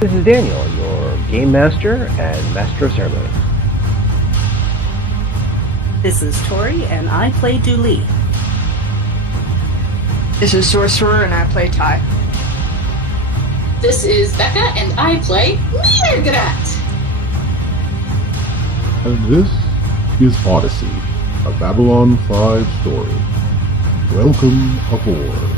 This is Daniel, your Game Master and Master of Ceremonies. This is Tori, and I play Dooley. This is Sorcerer, and I play Ty. This is Becca, and I play Mirgrat. And this is Odyssey, a Babylon 5 story. Welcome aboard.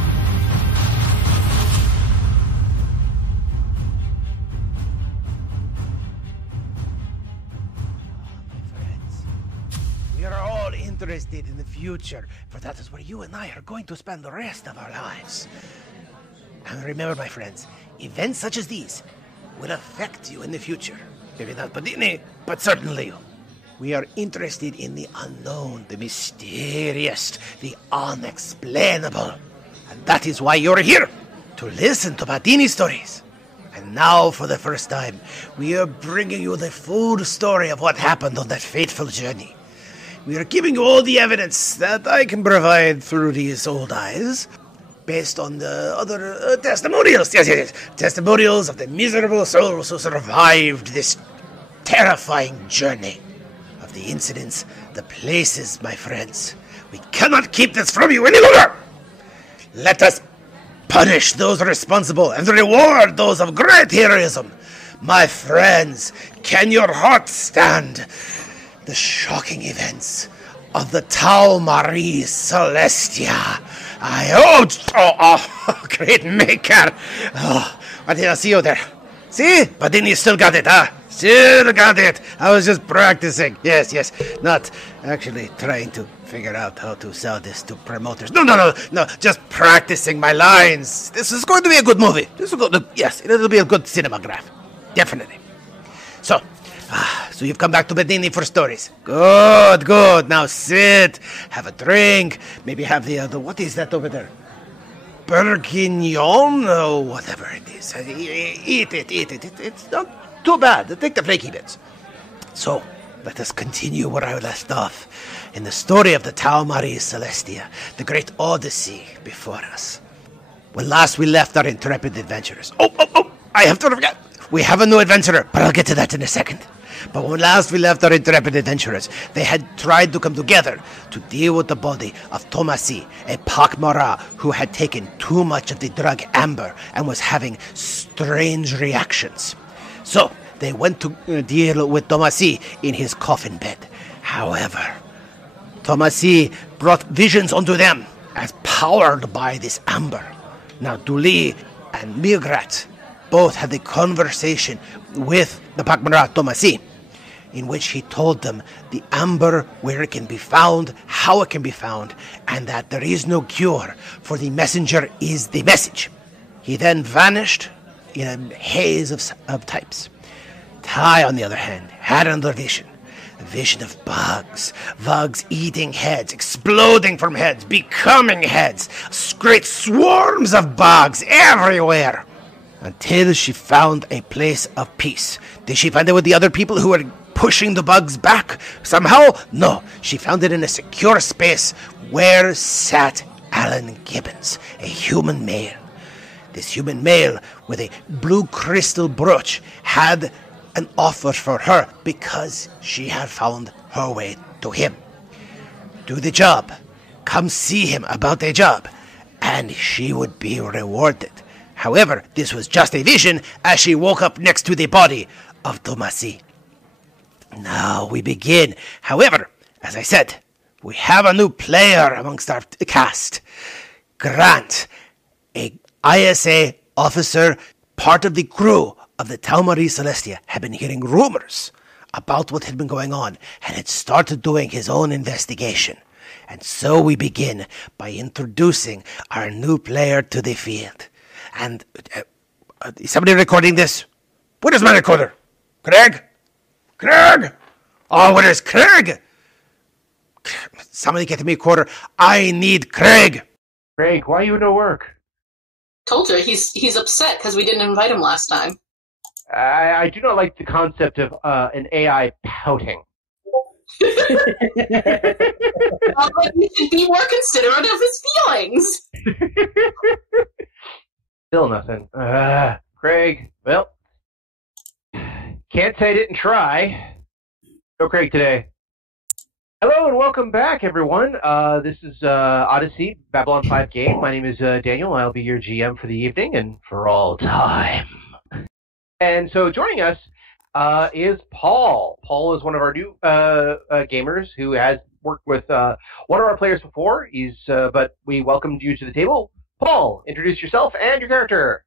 We are all interested in the future, for that is where you and I are going to spend the rest of our lives. And remember, my friends, events such as these will affect you in the future. Maybe not Padini, but certainly you. We are interested in the unknown, the mysterious, the unexplainable. And that is why you're here, to listen to Padini stories. And now, for the first time, we are bringing you the full story of what happened on that fateful journey. We are giving you all the evidence that I can provide through these old eyes, based on the other testimonials. Yes. Testimonials of the miserable souls who survived this terrifying journey. Of the incidents, the places, my friends. We cannot keep this from you any longer. Let us punish those responsible and reward those of great heroism. My friends, can your hearts stand the shocking events of the Tau Marie Celestia? Great maker. I didn't see you there. See? Padini still got it, huh? Still got it. I was just practicing. Yes. Not actually trying to figure out how to sell this to promoters. No. Just practicing my lines. This is going to be a good movie. Yes, it'll be a good cinematograph. Definitely. So you've come back to Padini for stories. Good. Now sit, have a drink, maybe have the what is that over there? Bourguignon, or whatever it is. Eat it. It's not too bad. Take the flaky bits. So, let us continue where I left off, in the story of the Tau Marie Celestia, the great Odyssey before us. When last we left our intrepid adventurers. I have to forget. We have a new adventurer, but I'll get to that in a second. But when last we left our intrepid adventurers, they had tried to come together to deal with the body of Tomasi, a pak'ma'ra who had taken too much of the drug amber and was having strange reactions. So they went to deal with Tomasi in his coffin bed. However, Tomasi brought visions unto them as powered by this amber. Now Dooley and Mirgrat both had a conversation with the pak'ma'ra Tomasi, in which he told them the amber, where it can be found, how it can be found, and that there is no cure, for the messenger is the message. He then vanished in a haze of types. Ty, on the other hand, had another vision. A vision of bugs eating heads, exploding from heads, becoming heads, great swarms of bugs everywhere, until she found a place of peace. Did she find it with the other people who were pushing the bugs back somehow? No, she found it in a secure space where sat Alan Gibbons, a human male. This human male with a blue crystal brooch had an offer for her because she had found her way to him. Do the job. Come see him about a job, and she would be rewarded. However, this was just a vision as she woke up next to the body of Tomasi. Now we begin. However, as I said, we have a new player amongst our cast. Grant, a ISA officer, part of the crew of the Tau Marie Celestia, had been hearing rumors about what had been going on and had started doing his own investigation. And so we begin by introducing our new player to the field. And is somebody recording this? Where's my recorder? Craig? Oh, where is Craig? Somebody get me a recorder. I need Craig. Craig, why are you no work? Told you, he's upset because we didn't invite him last time. I do not like the concept of an AI pouting. But you should be more considerate of his feelings. Still nothing. Craig, well, Can't say I didn't try. No Craig today. Hello and welcome back, everyone. This is Odyssey, Babylon 5 game. My name is Daniel. I'll be your GM for the evening and for all time. And so joining us is Paul. Paul is one of our new gamers who has worked with one of our players before. But we welcomed you to the table. Paul, introduce yourself and your character.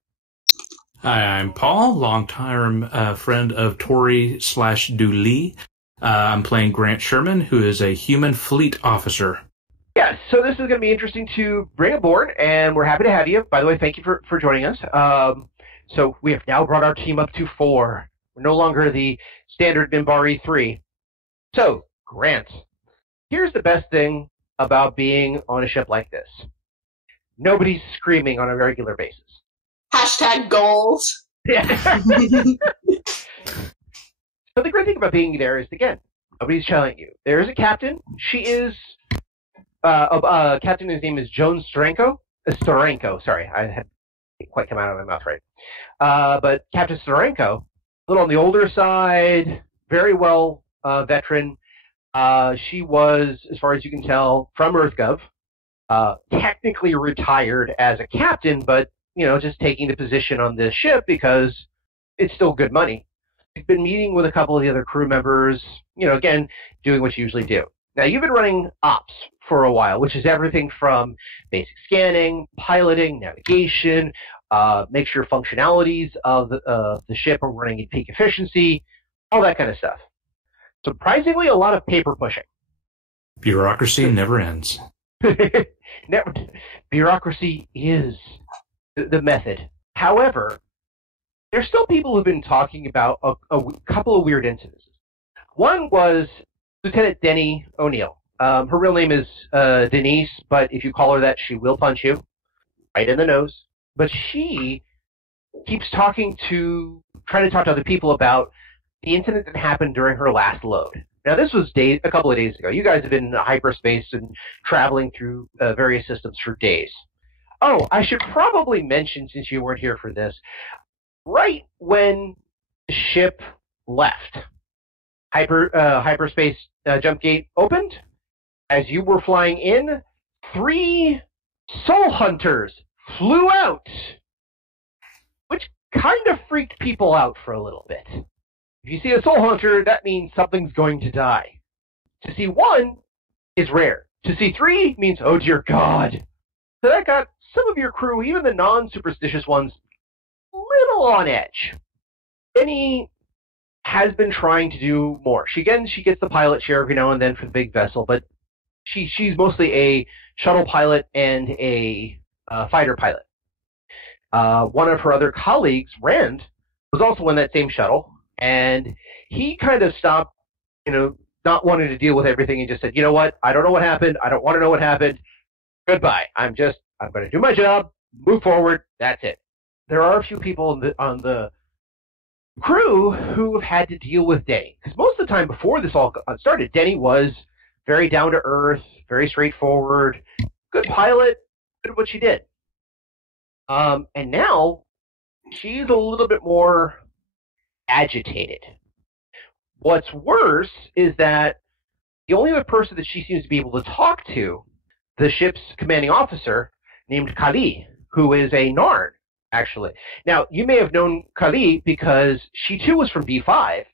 Hi, I'm Paul, longtime friend of Tori/Dooley. I'm playing Grant Sherman, who is a human fleet officer. Yes, so this is going to be interesting to bring aboard, and we're happy to have you. By the way, thank you for joining us. So we have now brought our team up to 4. We're no longer the standard Minbari 3. So, Grant, here's the best thing about being on a ship like this. Nobody's screaming on a regular basis. Hashtag goals. Yeah. But the great thing about being there is, again, nobody's telling you. There is a captain. She is captain. His name is Joan Storenko. Storenko. Sorry, I had quite come out of my mouth right. But Captain Storenko, a little on the older side, very well veteran. She was, as far as you can tell, from EarthGov. Technically retired as a captain, but just taking the position on this ship because it's still good money. We've been meeting with a couple of the other crew members, again, doing what you usually do. Now, you've been running ops for a while, which is everything from basic scanning, piloting, navigation, make sure functionalities of the ship are running at peak efficiency, all that kind of stuff. Surprisingly, a lot of paper pushing. Bureaucracy never ends. Bureaucracy is the method. However, there's still people who've been talking about a couple of weird incidents. One was Lieutenant Denny O'Neill. Her real name is Denise, but if you call her that, she will punch you right in the nose. But she keeps trying to talk to other people about the incident that happened during her last load. Now, this was a couple of days ago. You guys have been in hyperspace and traveling through various systems for days. Oh, I should probably mention, since you weren't here for this, right when the ship left, hyperspace jump gate opened. As you were flying in, 3 soul hunters flew out, which kind of freaked people out for a little bit. If you see a soul hunter, that means something's going to die. To see 1 is rare. To see 3 means, oh dear God. So that got some of your crew, even the non-superstitious ones, a little on edge. Denny has been trying to do more. She gets the pilot share every now and then for the big vessel, but she's mostly a shuttle pilot and a fighter pilot. One of her other colleagues, Rand, was also in that same shuttle, and he kind of stopped, not wanting to deal with everything and just said, you know what, I don't know what happened, I don't want to know what happened, goodbye, I'm going to do my job, move forward, that's it. There are a few people on the crew who have had to deal with Denny, because most of the time before this all started, Denny was very down to earth, very straightforward, good pilot, good at what she did. And now she's a little bit more agitated. What's worse is that the only other person that she seems to be able to talk to, the ship's commanding officer named Kali, who is a Narn, actually. Now, you may have known Kali because she too was from B5.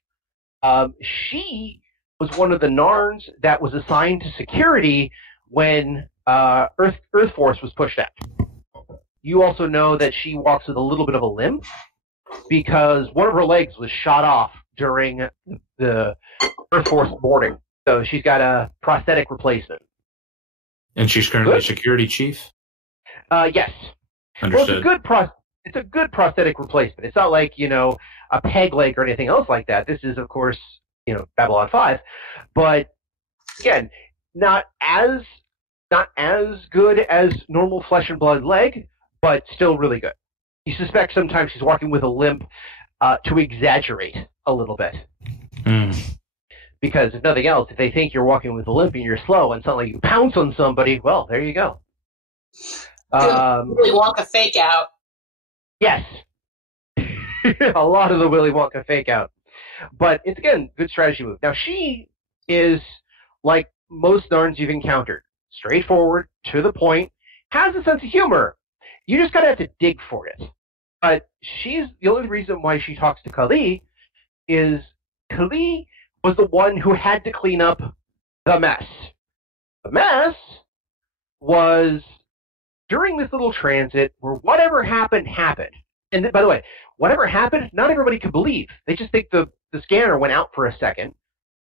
She was one of the Narns that was assigned to security when Earth Force was pushed out. You also know that she walks with a little bit of a limp because one of her legs was shot off during the Earth Force boarding. So she's got a prosthetic replacement. And she's currently security chief? Yes. Understood. Well, it's a good prosthetic replacement. It's not like, a peg leg or anything else like that. This is, of course, Babylon 5. But, again, not as good as normal flesh and blood leg, but still really good. You suspect sometimes she's walking with a limp to exaggerate a little bit. Because if nothing else, if they think you're walking with a limp and you're slow and suddenly you pounce on somebody, well, there you go. Willy Wonka fake out. Yes. A lot of the Willy Wonka fake out. But it's, again, good strategy move. Now, she is like most Narns you've encountered. Straightforward, to the point, has a sense of humor. You just gotta have to dig for it. But she's the only reason why she talks to Kali is Kali was the one who had to clean up the mess. The mess was during this little transit where whatever happened, happened. And by the way, whatever happened, not everybody could believe. They just think the scanner went out for a second.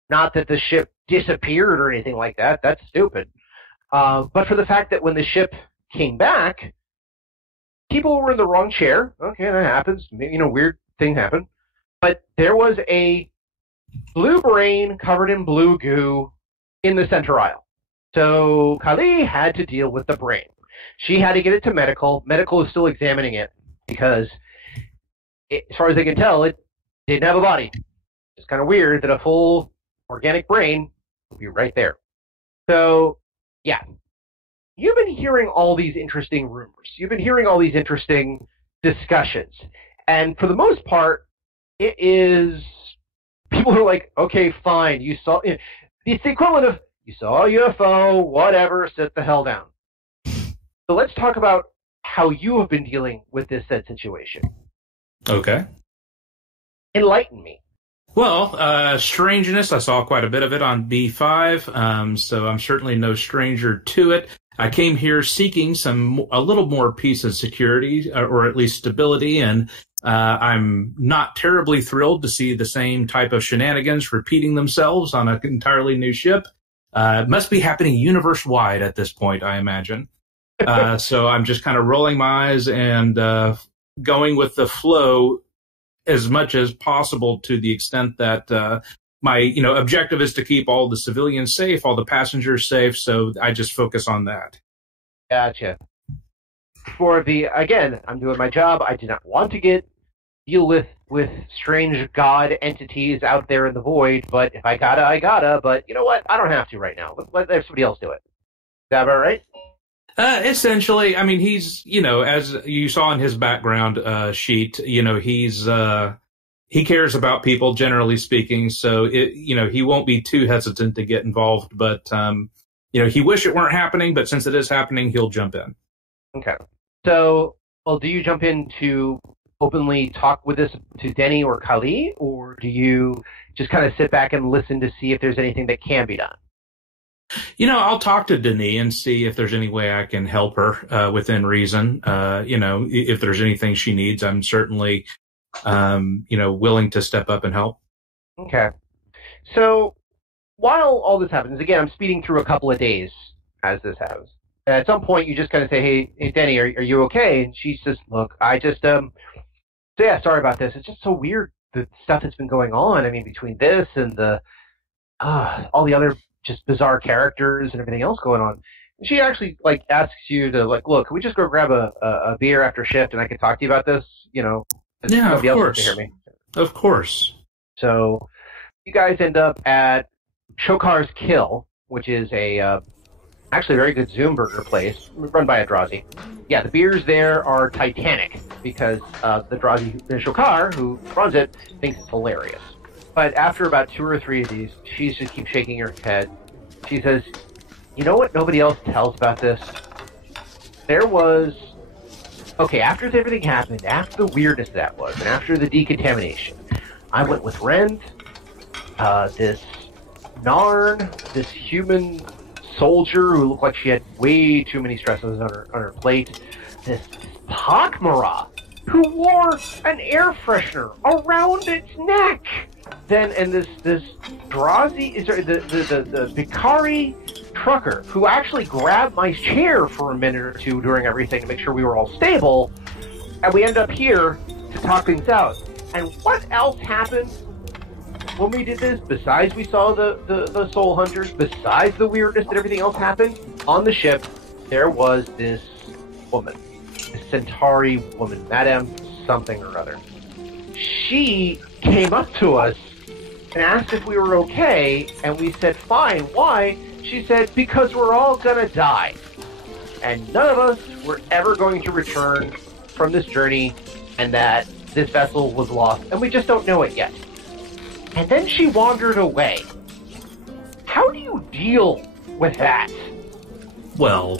Not that the ship disappeared or anything like that. That's stupid. But for the fact that when the ship came back, people were in the wrong chair. Okay, that happens. Weird thing happened. But there was a blue brain covered in blue goo in the center aisle. So Kali had to deal with the brain. She had to get it to medical. Medical is still examining it because, as far as they can tell, it didn't have a body. It's kind of weird that a full organic brain would be right there. So, yeah. You've been hearing all these interesting rumors. You've been hearing all these interesting discussions. And for the most part, it is people who are like, okay, fine, you saw... It's the equivalent of, you saw a UFO, whatever, sit the hell down. So let's talk about how you have been dealing with this said situation. Okay. Enlighten me. Well, strangeness, I saw quite a bit of it on B5, so I'm certainly no stranger to it. I came here seeking a little more peace and security, or at least stability, and I'm not terribly thrilled to see the same type of shenanigans repeating themselves on an entirely new ship. It must be happening universe-wide at this point, I imagine. So I'm just kind of rolling my eyes and going with the flow as much as possible, to the extent that my objective is to keep all the civilians safe, all the passengers safe, so I just focus on that. Gotcha. Again, I'm doing my job. I do not want to deal with strange god entities out there in the void, but if I gotta, I gotta, but you know what? I don't have to right now. Let somebody else do it. Is that about right? Essentially, I mean, he's, as you saw in his background sheet, he cares about people, generally speaking, so he won't be too hesitant to get involved, but he wish it weren't happening, but since it is happening, he'll jump in. Okay. So, do you jump in to openly talk with this to Denny or Kali, or do you just kind of sit back and listen to see if there's anything that can be done? I'll talk to Denis and see if there's any way I can help her within reason. If there's anything she needs, I'm certainly, willing to step up and help. Okay. So while all this happens, again, I'm speeding through a couple of days as this happens. At some point, you just kind of say, hey, Denny, are you okay? And she says, look, I just, sorry about this. It's just so weird, the stuff that's been going on. I mean, between this and all the other just bizarre characters and everything else going on. And she actually asks you to look, can we just go grab a beer after shift and I can talk to you about this? Yeah, of course. To hear me. Of course. So you guys end up at Shokar's Kill, which is actually a very good Zoom burger place run by a Drazi. Yeah, the beers there are Titanic because the Drazi, the Shokar, who runs it, thinks it's hilarious. But after about 2 or 3 of these, she just keeps shaking her head. She says, you know what nobody else tells about this? There was... Okay, after everything happened, after the weirdness that was, and after the decontamination, I went with Rend, this Narn, this human soldier who looked like she had way too many stresses on her plate, this pak'ma'ra, who wore an air freshener around its neck. And this Drazi, the Bikari trucker, who actually grabbed my chair for a minute or two during everything to make sure we were all stable, and we end up here to talk things out. And what else happened when we did this, besides we saw the soul hunters, besides the weirdness that everything else happened, on the ship, there was this woman, this Centauri woman, Madame something or other. She came up to us and asked if we were okay, and we said, fine. Why? She said, because we're all gonna die. And none of us were ever going to return from this journey, and that this vessel was lost, and we just don't know it yet. and then she wandered away. How do you deal with that? Well,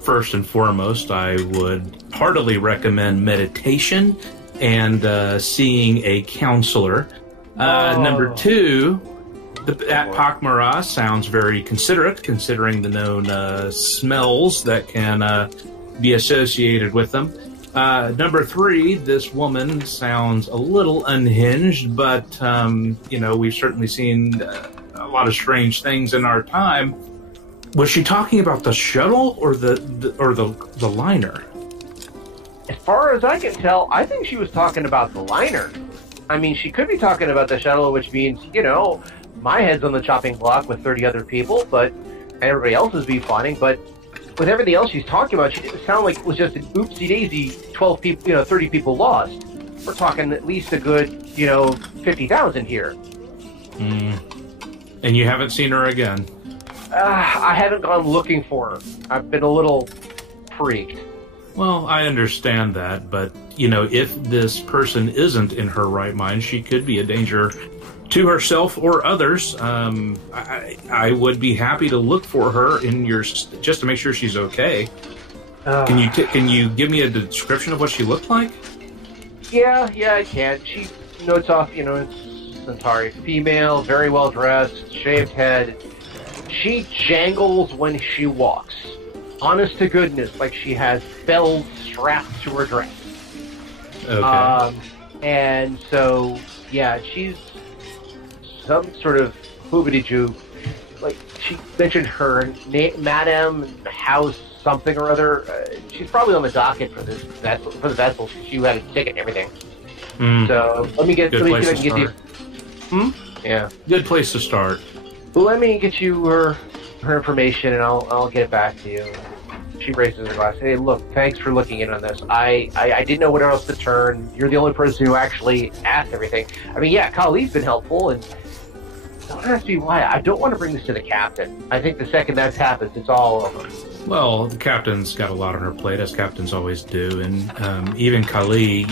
first and foremost, I would heartily recommend meditation and seeing a counselor. Number two, that pak'ma'ra sounds very considerate, considering the known smells that can be associated with them. Number three, this woman sounds a little unhinged, but, we've certainly seen a lot of strange things in our time. Was she talking about the shuttle or the liner? As far as I can tell, I think she was talking about the liner. I mean, she could be talking about the shuttle, which means, my head's on the chopping block with 30 other people, but everybody else is beefawning. But with everything else she's talking about, she didn't sound like it was just an oopsie-daisy 12 people, 30 people lost. We're talking at least a good, 50,000 here. And you haven't seen her again? I haven't gone looking for her. I've been a little freaked. Well, I understand that, but, if this person isn't in her right mind, she could be a danger to herself or others. I would be happy to look for her just to make sure she's okay. Can you give me a description of what she looked like? Yeah, I can. She notes off, it's Centauri female, very well dressed, shaved head. She jangles when she walks. Honest to goodness, like she has bells strapped to her dress. Okay. And so, yeah, she's some sort of hoobity-joo. Like, she mentioned her name, Madame House something or other. She's probably on the docket for this vessel, for the vessel. She had a ticket and everything. So, let me see if I can get you... Yeah. Good place to start. Well, let me get you her information, and I'll get back to you. She raises her glass. Hey, look, thanks for looking in on this. I didn't know where else to turn. You're the only person who actually asked everything. I mean, yeah, Kali's been helpful, and don't ask me why. I don't want to bring this to the captain. I think the second that happens, it's all over. Well, the captain's got a lot on her plate, as captains always do, and even Kali,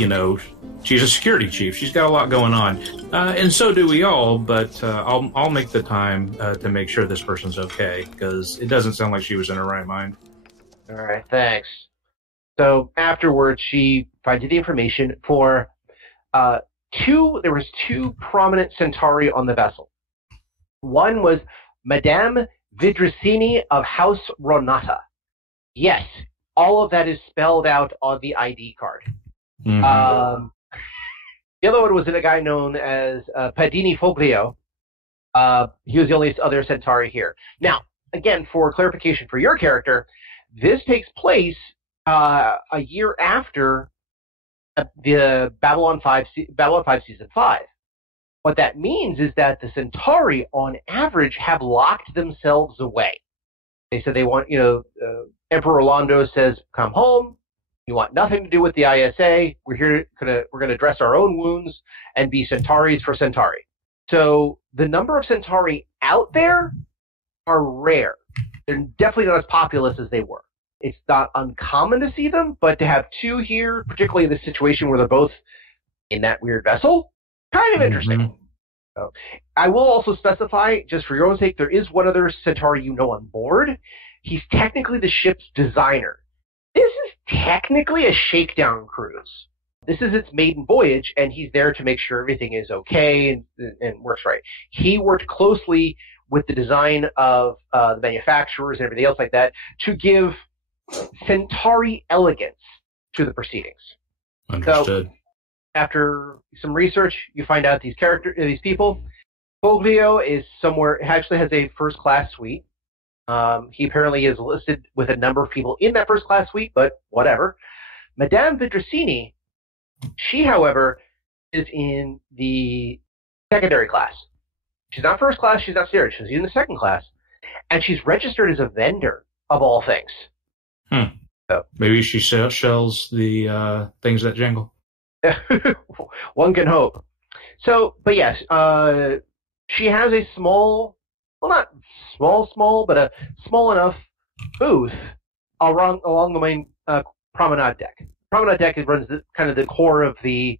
she's a security chief. She's got a lot going on, and so do we all. But I'll make the time to make sure this person's okay, because it doesn't sound like she was in her right mind. All right, thanks. So afterwards, she finds you the information for there was two prominent Centauri on the vessel. One was Madame Vidricini of House Ronata. Yes, all of that is spelled out on the ID card. Mm-hmm. The other one was a guy known as Padini Foglio. He was the only other Centauri here. Now, again, for clarification for your character, this takes place a year after the Babylon 5 Season 5. What that means is that the Centauri, on average, have locked themselves away. They said they want, Emperor Orlando says, come home. You want nothing to do with the ISA. We're going to dress our own wounds and be Centauris for Centauri. So the number of Centauri out there are rare. They're definitely not as populous as they were. It's not uncommon to see them, but to have two here, particularly in this situation where they're both in that weird vessel, kind of interesting. So, I will also specify, just for your own sake, there is one other Centauri on board. He's technically the ship's designer. This is technically a shakedown cruise. This is its maiden voyage, and he's there to make sure everything is okay and works right. He worked closely with the design of the manufacturers and everything else like that to give Centauri elegance to the proceedings. Understood. So, after some research, you find out these people. Foglio is somewhere, actually has a first-class suite. He apparently is listed with a number of people in that first-class suite, but whatever. Madame Vidricini, she, however, is in the secondary class. She's not first class, she's not steerage, she's in the second class. And she's registered as a vendor, of all things. So, maybe she sells the things that jangle. One can hope. So, but yes, she has a small, well, not small, but a small enough booth along the main promenade deck. Promenade deck runs kind of the core of the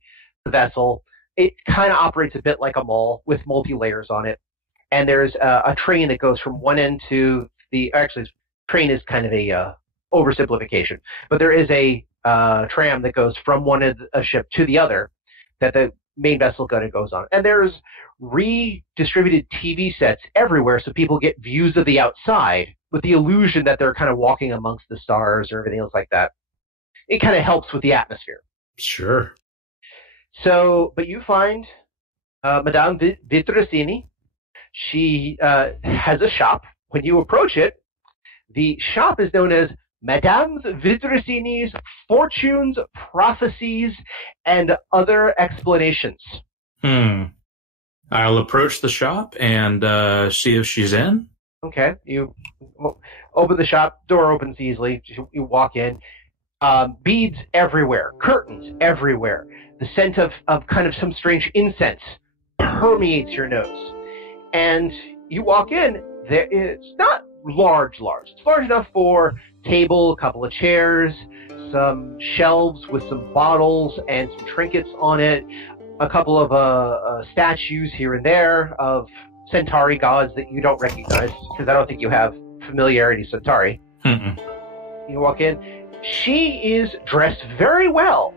vessel. it kind of operates a bit like a mall with multi-layers on it. And there's a train that goes from one end to the... Actually, train is kind of a oversimplification. But there is a tram that goes from one end of a ship to the other that the main vessel goes on. And there's redistributed TV sets everywhere so people get views of the outside with the illusion that they're kind of walking amongst the stars or everything else like that. It kind of helps with the atmosphere. Sure. So, but you find Madame Vidricini. She has a shop. When you approach it, the shop is known as Madame Vidricini's Fortunes, Prophecies, and Other Explanations. I'll approach the shop and see if she's in. Okay. You open the shop. Door opens easily. You walk in. Beads everywhere. Curtains everywhere. The scent of kind of some strange incense permeates your nose. And you walk in. It's not large. It's large enough for table, a couple of chairs, some shelves with some bottles and some trinkets on it, a couple of statues here and there of Centauri gods that you don't recognize, because I don't think you have familiarity with Centauri. You walk in. She is dressed very well.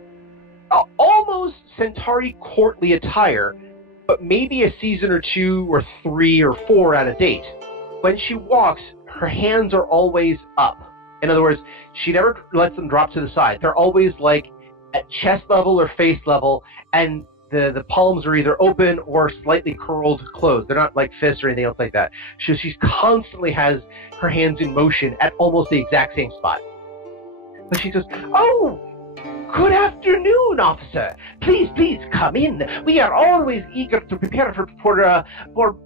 Almost Centauri courtly attire, but maybe a season or 2 or 3 or 4 out of date. When she walks, her hands are always up. In other words, she never lets them drop to the side. They're always like at chest level or face level, and the palms are either open or slightly curled closed. They're not like fists or anything else like that. She constantly has her hands in motion at almost the exact same spot. But she says, "Oh, good afternoon, officer. Please come in. We are always eager to prepare for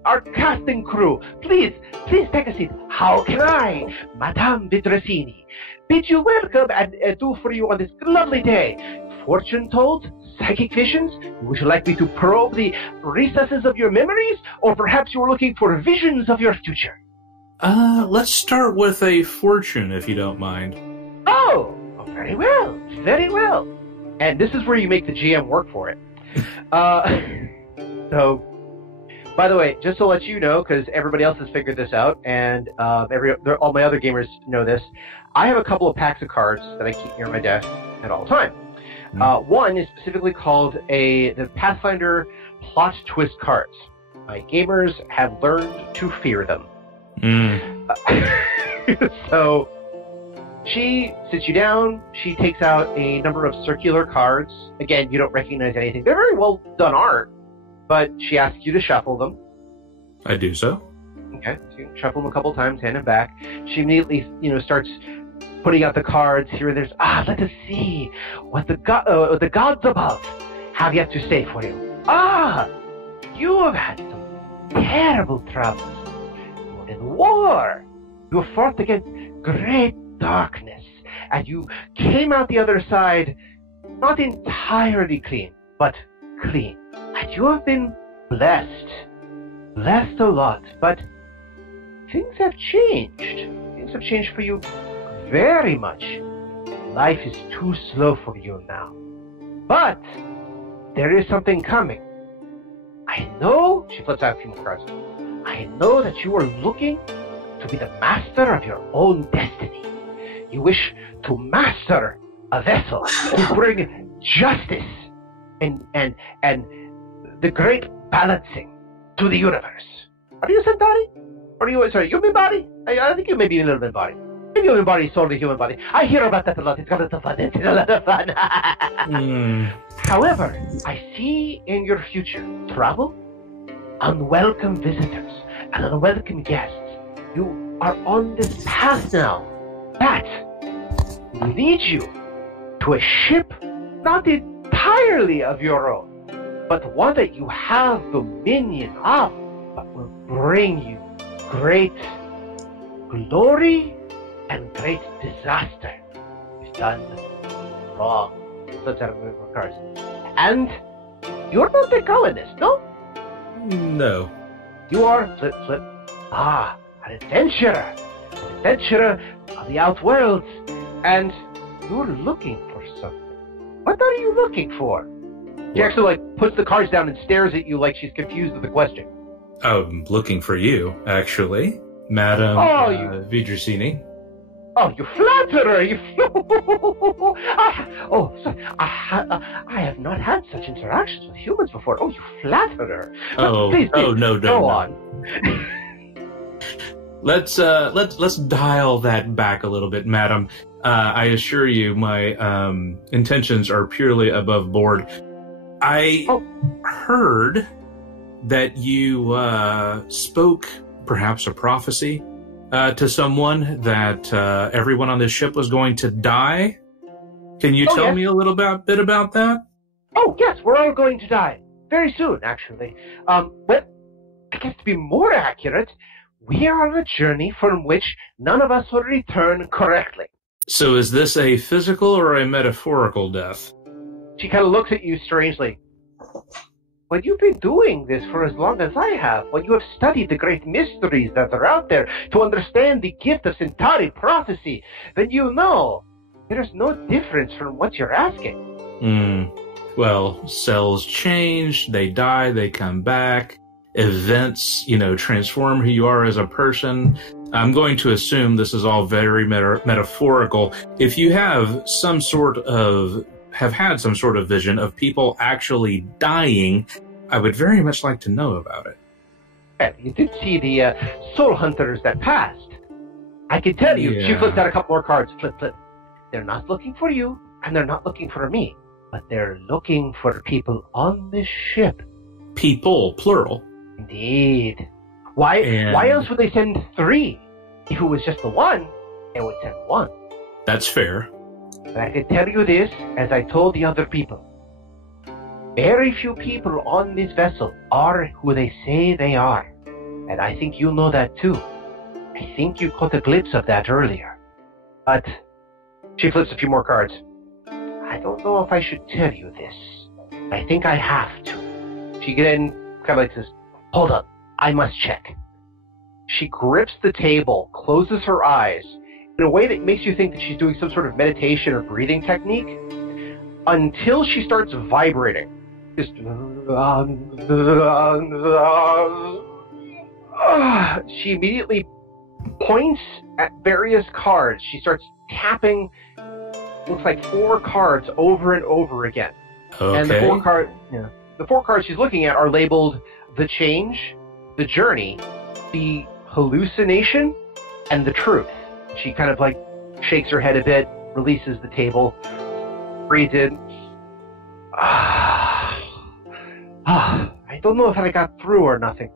our casting crew. Please take a seat. How can I, Madame Vidricini, bid you welcome and do for you on this lovely day? Fortune told? Psychic visions? Would you like me to probe the recesses of your memories? Or perhaps you were looking for visions of your future?" Let's start with a fortune, if you don't mind. Oh, very well, very well. And this is where you make the GM work for it. So, by the way, just to let you know, because everybody else has figured this out, and all my other gamers know this, I have a couple of packs of cards that I keep near my desk at all time. One is specifically called the Pathfinder Plot Twist cards. My gamers have learned to fear them. So, she sits you down. She takes out a number of circular cards. Again, you don't recognize anything. They're very well done art, but she asks you to shuffle them. I do so. Okay, so you shuffle them a couple times, hand them back. She immediately, starts putting out the cards here and there's. Let us see what the gods above have yet to say for you. You have had some terrible troubles. You were in war. You have fought against great darkness, and you came out the other side not entirely clean, but clean. And you have been blessed a lot, but things have changed. Things have changed for you very much. Life is too slow for you now. But there is something coming. I know, she flips out a few more cards. I know that you are looking to be the master of your own destiny. You wish to master a vessel to bring justice and the great balancing to the universe. Are you Centauri? Are you, human body? I think you may be a little bit body. Maybe human body is sort of human body. I hear about that a lot. It's got a lot of fun. It's a lot of fun. However, I see in your future trouble, unwelcome visitors, and unwelcome guests. You are on this path now that leads you to a ship not entirely of your own, but one that you have dominion of, but will bring you great glory and great disaster. You've done wrong. Let's have a cards. And you're not the colonist, no? No. You are flip. An adventurer of the outworlds, and you're looking for something. What are you looking for? She actually, like, puts the cards down and stares at you like she's confused with the question. I'm looking for you, actually, Madame Vidricini. Oh, you flatterer! You I have not had such interactions with humans before. Oh, you flatterer! Please, no. Go on. Let's dial that back a little bit, Madam. I assure you, my intentions are purely above board. I heard that you spoke perhaps a prophecy to someone that everyone on this ship was going to die. Can you tell me a little bit about that? Oh, yes, we're all going to die. Very soon, actually. But I guess to be more accurate, we are on a journey from which none of us will return correctly. So is this a physical or a metaphorical death? She kind of looks at you strangely. Well, you've been doing this for as long as I have. Well, you have studied the great mysteries that are out there to understand the gift of Centauri prophecy. Then you know there's no difference from what you're asking. Well, cells change, they die, they come back. Events, transform who you are as a person. I'm going to assume this is all very metaphorical. If you have had some sort of vision of people actually dying, I would very much like to know about it. Well, you did see the soul hunters that passed. I can tell you, she flipped out a couple more cards. Flip. They're not looking for you, and they're not looking for me, but they're looking for people on this ship. People, plural. Indeed. Why else would they send 3? If it was just the one, they would send 1. That's fair. But I can tell you this, as I told the other people. Very few people on this vessel are who they say they are. And I think you know that too. I think you caught a glimpse of that earlier. But she flips a few more cards. I don't know if I should tell you this. I think I have to. She then kind of like says, hold on, I must check. She grips the table, closes her eyes, in a way that makes you think that she's doing some sort of meditation or breathing technique, until she starts vibrating. Just, she immediately points at various cards. She starts tapping, looks like 4 cards over and over again. Okay. And the 4 cards she's looking at are labeled the change, the journey, the hallucination, and the truth. She kind of like shakes her head a bit, releases the table, breathes in. I don't know if I got through or nothing.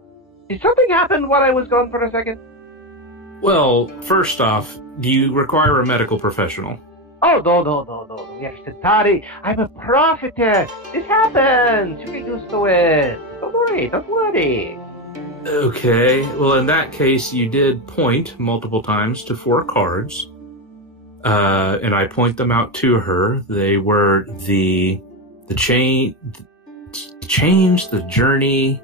Did something happen while I was gone for a second? Well, first off, do you require a medical professional? Oh, no. We are Centauri. I'm a prophetess. This happens. You get used to it. Don't worry. Okay, well, in that case, you did point multiple times to 4 cards, and I point them out to her. They were the change, the journey,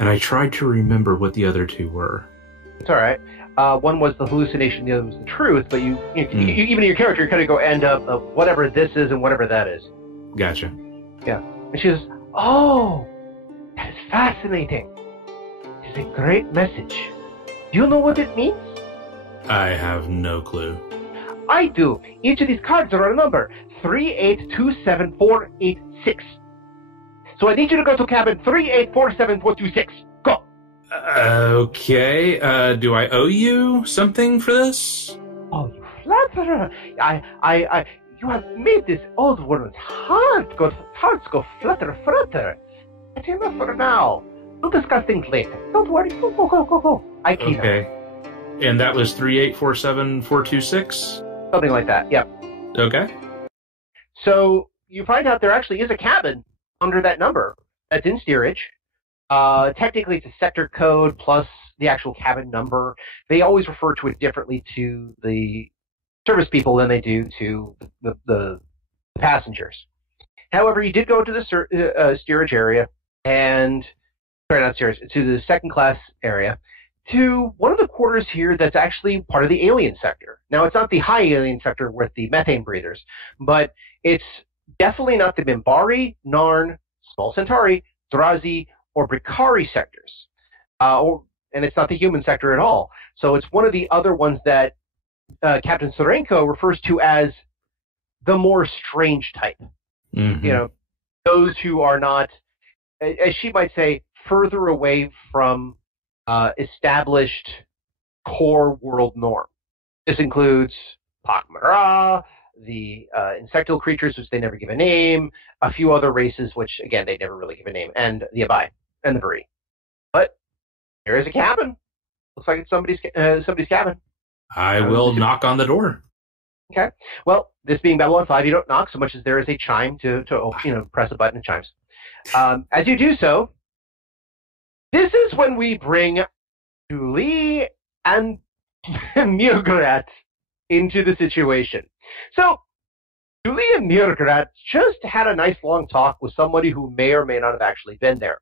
and I tried to remember what the other 2 were. It's all right. One was the hallucination, the other was the truth. But you even in your character, you kind of go end up whatever this is and whatever that is. Gotcha. Yeah, and she says, "Oh, that is fascinating. It's a great message. Do you know what it means?" I have no clue. I do. Each of these cards are a number 3827486. So I need you to go to cabin 3847426. Go. Okay. Do I owe you something for this? Oh, you flatterer! You have made this old woman's hearts go flutter. That's enough for now. We'll discuss things later. Don't worry. Go. I keep Okay. And that was 3847426? Something like that, yep. Okay. So you find out there actually is a cabin under that number that's in steerage. Technically, it's a sector code plus the actual cabin number. They always refer to it differently to the service people than they do to the passengers. However, you did go to the steerage area and, sorry, not steerage, to the second class area, to one of the quarters here that's actually part of the alien sector. Now, it's not the high alien sector with the methane breathers, but it's definitely not the Mimbari, Narn, small Centauri, Drazi, or Bricari sectors. And it's not the human sector at all. So it's one of the other ones that Captain Sorenko refers to as the more strange type. Mm-hmm. You know, those who are not, as she might say, further away from established core world norm. This includes pak'ma'ra, the insectal creatures, which they never give a name, a few other races, which, again, they never really give a name, and the Abai, and the Buri. But there is a cabin. Looks like it's somebody's cabin. I will knock on the door. Okay. Well, this being Babylon 5, you don't knock so much as there is a chime to press a button and chimes. As you do so, this is when we bring Julie and Mirgrat into the situation. So, Julie and Mirgrat just had a nice long talk with somebody who may or may not have actually been there.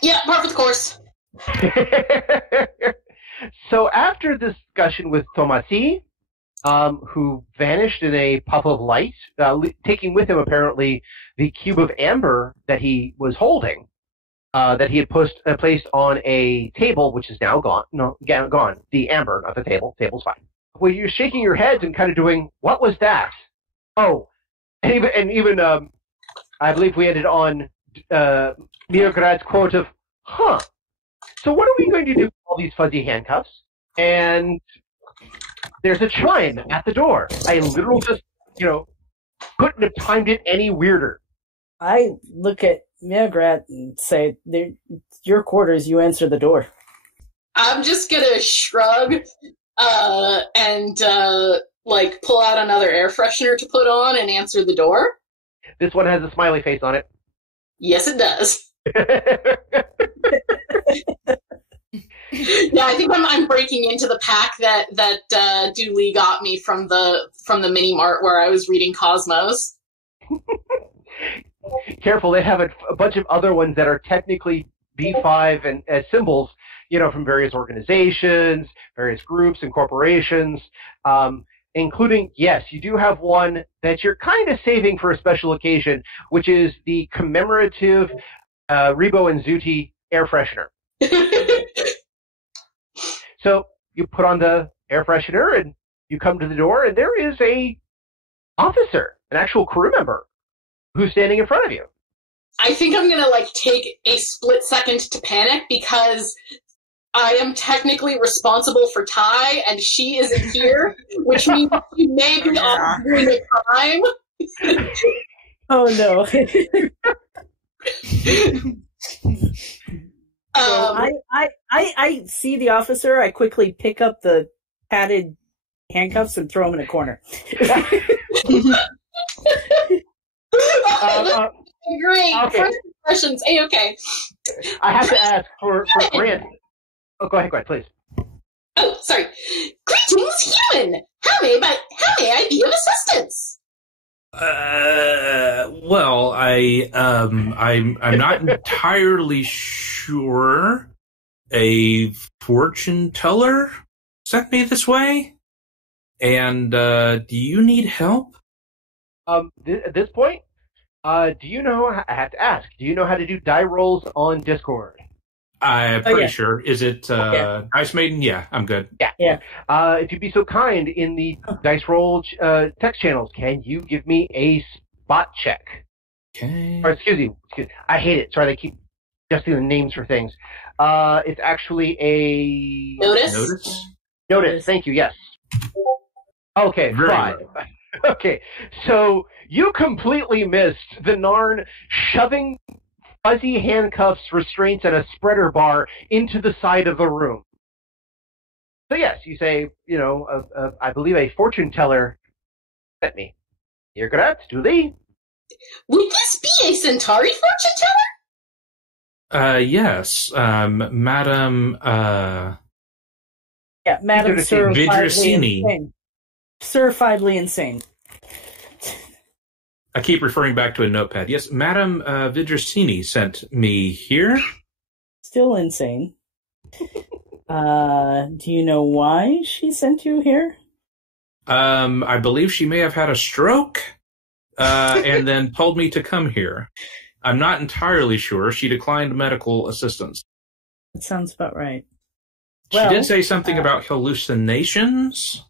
Yeah, par for the course. So after discussion with Tomasi, who vanished in a puff of light, taking with him apparently the cube of amber that he was holding, that he had placed on a table, which is now gone. No, gone. The amber, not the table. Table's fine. Well, you're shaking your heads and kind of doing, what was that? Oh, and even I believe we ended on Mirgrad's quote of, huh. So what are we going to do with all these fuzzy handcuffs? And there's a chime at the door. I literally just, couldn't have timed it any weirder. I look at Mirgrat and say, your quarters, you answer the door. I'm just gonna shrug and pull out another air freshener to put on and answer the door. This one has a smiley face on it. Yes, it does. Yeah, I think I'm breaking into the pack that Dooley got me from the mini mart where I was reading Cosmos. Careful, they have a bunch of other ones that are technically B5 and as symbols, from various organizations, various groups and corporations, including, yes, you do have one that you're kind of saving for a special occasion, which is the commemorative Rebo and Zuti air freshener. So you put on the air freshener and you come to the door, and there is a officer, an actual crew member, who's standing in front of you. I think I'm gonna take a split second to panic because I am technically responsible for Ty, and she isn't here, which means she may be off doing a crime. Oh no. I see the officer. I quickly pick up the padded handcuffs and throw them in a corner. Great. Okay. First impressions. Okay. I have to ask for Grant. Oh, go ahead, please. Oh, sorry. Greetings, human. How may I be of assistance? Well, I'm not entirely sure. A fortune teller sent me this way, and do you need help? At this point, do you know? I have to ask. Do you know how to do die rolls on Discord? I'm pretty sure. Is it Dice Maiden? Yeah, I'm good. Yeah. If you'd be so kind, in the dice roll text channels, can you give me a spot check? Okay. Or excuse me. I hate it. Sorry, they keep adjusting the names for things. It's actually a Notice. Thank you. Yes. Okay. Very 5. well. Okay. So you completely missed the Narn shoving fuzzy handcuffs, restraints, and a spreader bar into the side of the room. So yes, you say, I believe a fortune teller sent me. Mirgrat, Dooley? Would this be a Centauri fortune teller? Yes, Madame. Madame Vidricini. Certifiably insane. I keep referring back to a notepad. Yes, Madame Vidricini sent me here. Still insane. Do you know why she sent you here? I believe she may have had a stroke, and then told me to come here. I'm not entirely sure. She declined medical assistance. That sounds about right. She did say something about hallucinations.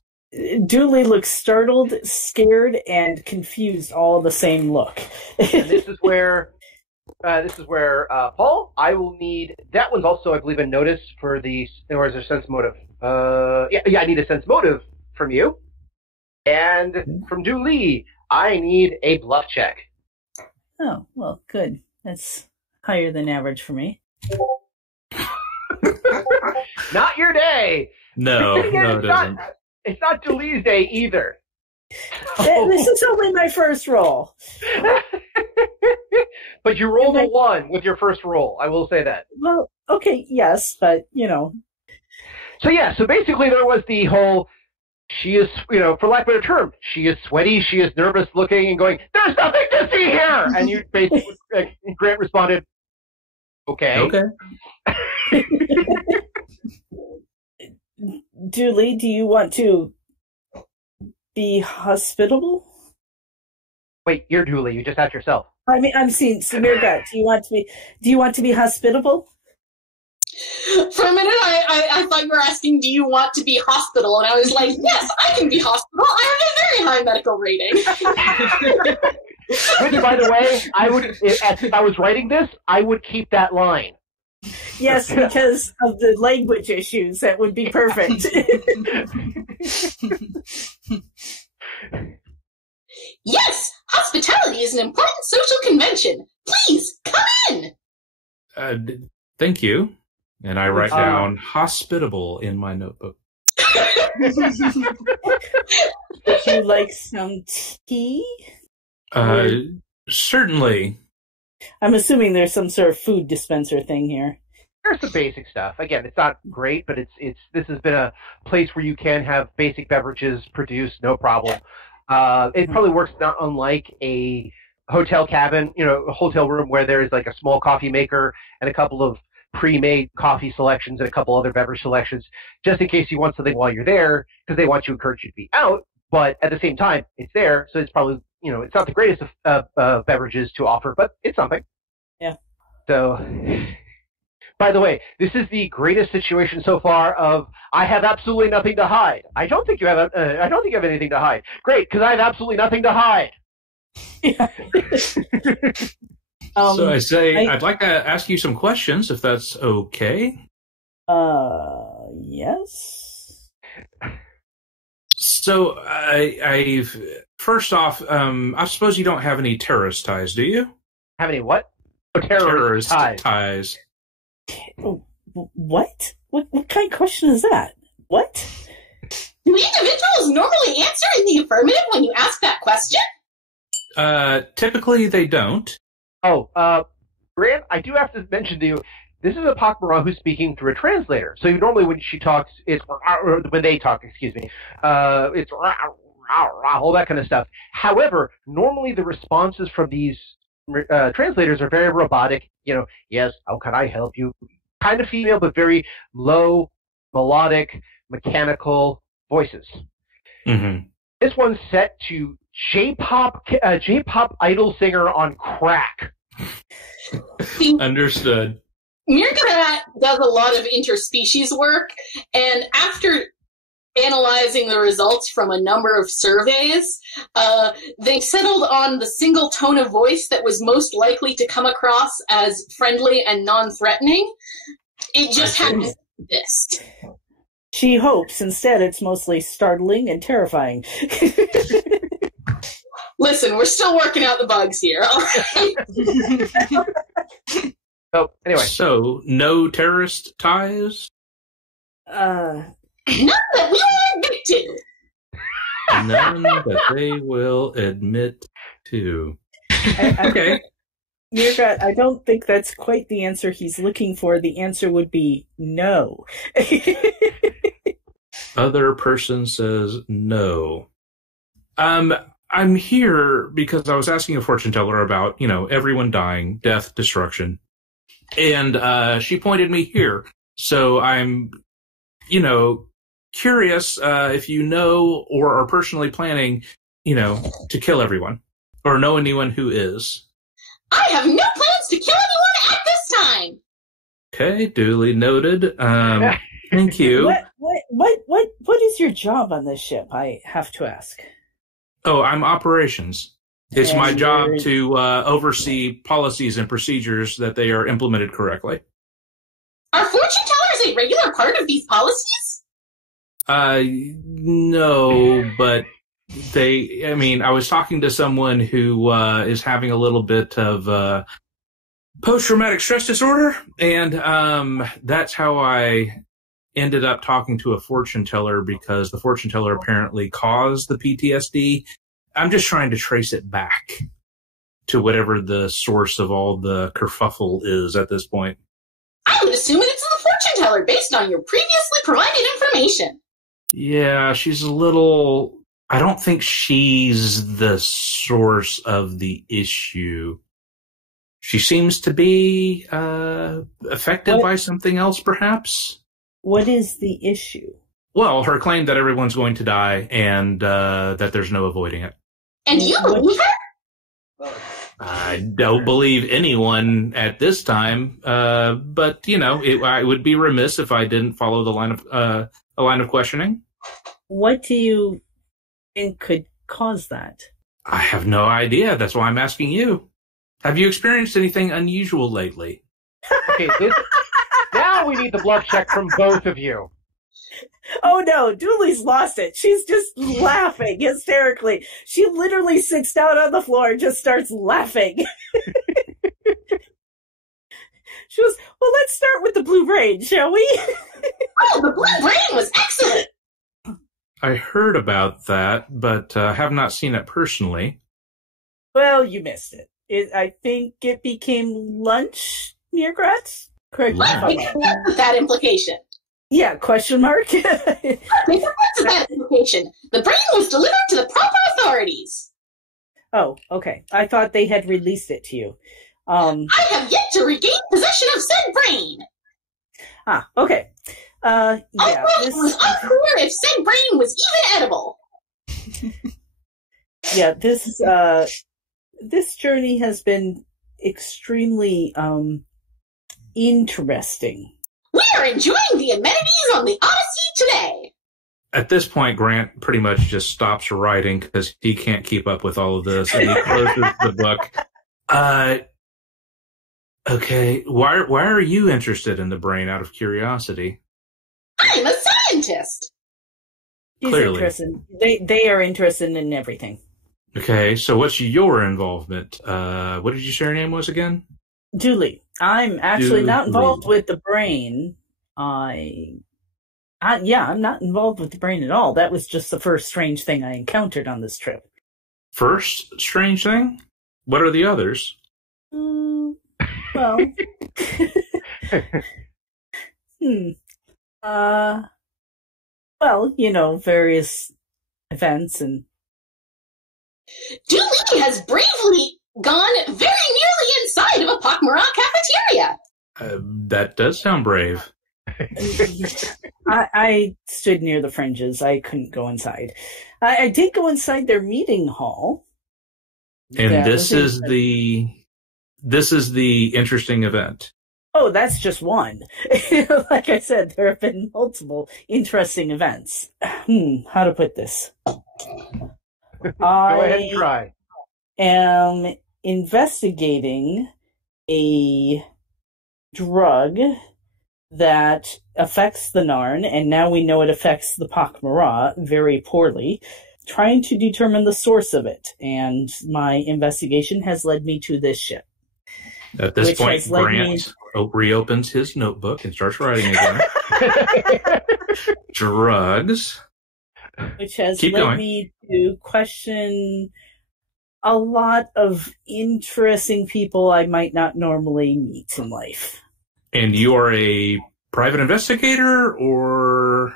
Dooley looks startled, scared, and confused all in the same look. And this is where, Paul, I will need, that one's also, I believe, a notice for the, or is there sense motive? Yeah, I need a sense motive from you. And from Dooley, I need a bluff check. Oh, well, good. That's higher than average for me. Not your day. No, no, it isn't. It's not Dooley's day either. This is only my first roll. But you rolled a 1 with your first roll. I will say that. Well, okay, yes, but, So basically there was the whole, she is, for lack of a better term, she is sweaty, she is nervous looking and going, there's nothing to see here! And you basically, Grant responded, okay. Okay. Dooley, do you want to be hospitable? Wait, you're Dooley, you just asked yourself. I mean, I'm seeing Samir Gut. Do you want to be hospitable? For a minute, I thought you were asking, do you want to be hospital? And I was like, yes, I can be hospital. I have a very high medical rating. Which, by the way, if I was writing this, I would keep that line. Yes, because of the language issues, that would be perfect. Yes, hospitality is an important social convention. Please, come in. Thank you. And I write down hospitable in my notebook. Would you like some tea? Certainly. I'm assuming there's some sort of food dispenser thing here. There's some basic stuff. Again, it's not great, but this has been a place where you can have basic beverages produced, no problem. It probably works not unlike a hotel cabin, a hotel room where there is like a small coffee maker and a couple of pre-made coffee selections and a couple other beverage selections, just in case you want something while you're there, because they want to encourage you to be out. But at the same time, it's there, so it's probably, it's not the greatest of beverages to offer, but it's something. Yeah. So, by the way, this is the greatest situation so far of I have absolutely nothing to hide. I don't think you have. I don't think you have anything to hide. Great, because I have absolutely nothing to hide. Yeah. So I say I'd like to ask you some questions, if that's okay. Yes. So I've first off, I suppose you don't have any terrorist ties, do you? Have any what? Oh, terrorist ties. What? What kind of question is that? What? Do individuals normally answer in the affirmative when you ask that question? Typically they don't. Oh, Grant, I do have to mention to you, this is a pak'ma'ra who's speaking through a translator. So normally when she talks, when they talk, it's all that kind of stuff. However, normally the responses from these translators are very robotic. Yes, how can I help you? Kind of female, but very low, melodic, mechanical voices. Mm-hmm. This one's set to J-pop idol singer on crack. Understood. Mirka does a lot of interspecies work, and after analyzing the results from a number of surveys, they settled on the single tone of voice that was most likely to come across as friendly and non-threatening. It just happened to exist. She hopes instead it's mostly startling and terrifying. Listen, we're still working out the bugs here, all right? So, anyway. So, no terrorist ties? None that we will admit to. None that they will admit to. Okay. Mirka, I don't think that's quite the answer he's looking for. The answer would be no. Other person says no. I'm here because I was asking a fortune teller about, everyone dying, death, destruction. And she pointed me here. So I'm, curious if you know or are personally planning, to kill everyone or know anyone who is. I have no plans to kill anyone at this time. Okay, duly noted. Thank you. What is your job on this ship? I have to ask. Oh, I'm operations. It's And my job you're- to oversee policies and procedures that they are implemented correctly. Are fortune tellers a regular part of these policies? No, but I was talking to someone who is having a little bit of post-traumatic stress disorder, and that's how I ended up talking to a fortune teller, because the fortune teller apparently caused the PTSD. I'm just trying to trace it back to whatever the source of all the kerfuffle is at this point. I would assume it's the fortune teller based on your previously provided information. Yeah, she's a little... I don't think she's the source of the issue. She seems to be affected by something else, perhaps? What is the issue? Well, her claim that everyone's going to die and that there's no avoiding it. And you believe her? I don't believe anyone at this time, but, I would be remiss if I didn't follow the line of questioning. What do you think could cause that? I have no idea. That's why I'm asking you. Have you experienced anything unusual lately? Okay, now we need the bluff check from both of you. Oh no, Dooley's lost it. She's just laughing hysterically. She literally sits down on the floor and just starts laughing. She goes, well, let's start with the blue brain, shall we? Oh, the blue brain was excellent! I heard about that, but have not seen it personally. Well, you missed it. I think it became lunch near Gratz. Correct. What? What's that implication? Yeah, question mark. What's that implication? The brain was delivered to the proper authorities. Oh, okay. I thought they had released it to you. I have yet to regain possession of said brain. Okay. Yeah, It was unclear if said brain was even edible. Yeah, this journey has been extremely interesting. We are enjoying the amenities on the Odyssey today. At this point, Grant pretty much just stops writing because he can't keep up with all of this, and he closes the book. Okay, why are you interested in the brain, out of curiosity? I'm a scientist. She's Clearly. interested. They are interested in everything. Okay, so what's your involvement? What did you say your name was again? Julie, I'm actually not involved Julie. with the brain. I'm not involved with the brain at all. That was just the first strange thing I encountered on this trip. First strange thing? What are the others? Well, various events and... Dooley has bravely gone very nearly inside of a pak'ma'ra cafeteria. That does sound brave. I stood near the fringes. I couldn't go inside. I did go inside their meeting hall. And That this was is the interesting event. Oh, that's just one. Like I said, there have been multiple interesting events. How to put this? Go ahead and try. Am investigating a drug that affects the Narn, and now we know it affects the pak'ma'ra very poorly, trying to determine the source of it. And my investigation has led me to this ship. At this Which point, has led Grant reopens his notebook and starts writing again. Drugs. Which has Keep led going. me to question a lot of interesting people I might not normally meet in life. And you are a private investigator, or...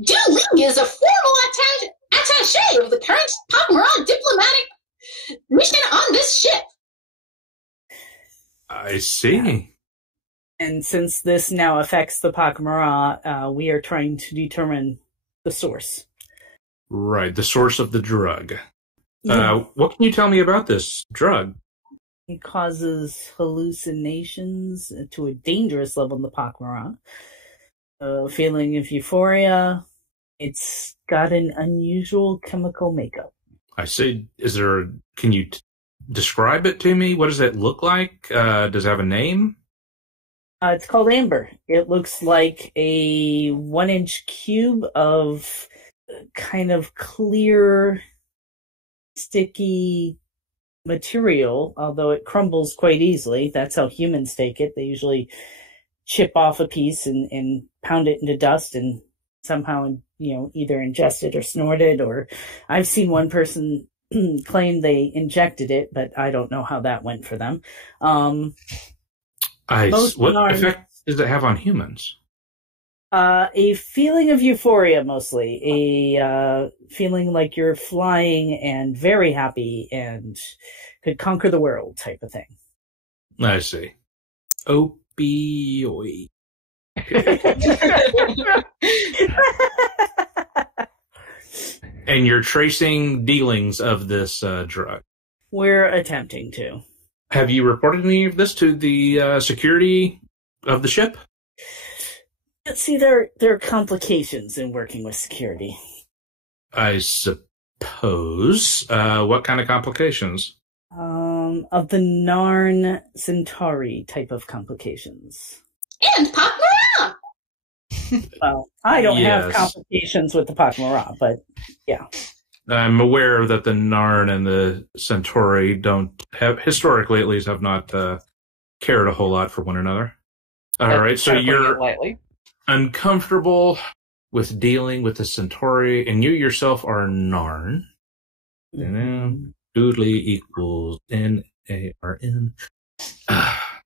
Dooley is a formal attaché of the current pak'ma'ra diplomatic mission on this ship. I see. And since this now affects the pak'ma'ra, we are trying to determine the source. Right, the source of the drug. Yeah. What can you tell me about this drug? It causes hallucinations to a dangerous level in the pak'ma'ra. A feeling of euphoria. It's got an unusual chemical makeup. I see. Can you describe it to me? What does it look like? Does it have a name? It's called amber. It looks like a 1-inch cube of kind of clear, sticky material, although it crumbles quite easily. That's how humans take it. They usually chip off a piece and pound it into dust and somehow, either ingest it or snort it. Or I've seen one person claim they injected it, but I don't know how that went for them. What effect does it have on humans? A feeling of euphoria, mostly. A feeling like you're flying and very happy and could conquer the world type of thing. I see. Opioid. And you're tracing dealings of this drug? We're attempting to. Have you reported any of this to the security of the ship? See, there are complications in working with security. I suppose. What kind of complications? Of the Narn Centauri type of complications. And pak'ma'ra! Well, I don't have complications with the pak'ma'ra, but yeah. I'm aware that the Narn and the Centauri historically at least, have not cared a whole lot for one another. All right, so you're uncomfortable with dealing with the Centauri, and you yourself are Narn. Mm-hmm. Doodly equals N-A-R-N.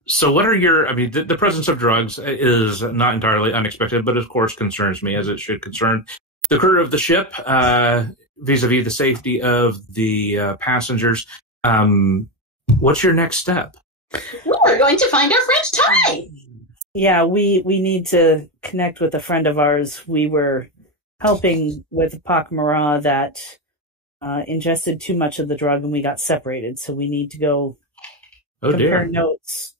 So what are the presence of drugs is not entirely unexpected, but of course concerns me, as it should concern the crew of the ship, vis-a-vis the safety of the passengers. What's your next step? We're going to find our friend Ty. Yeah, we need to connect with a friend of ours. We were helping with pak'ma'ra that ingested too much of the drug, and we got separated. So we need to go compare notes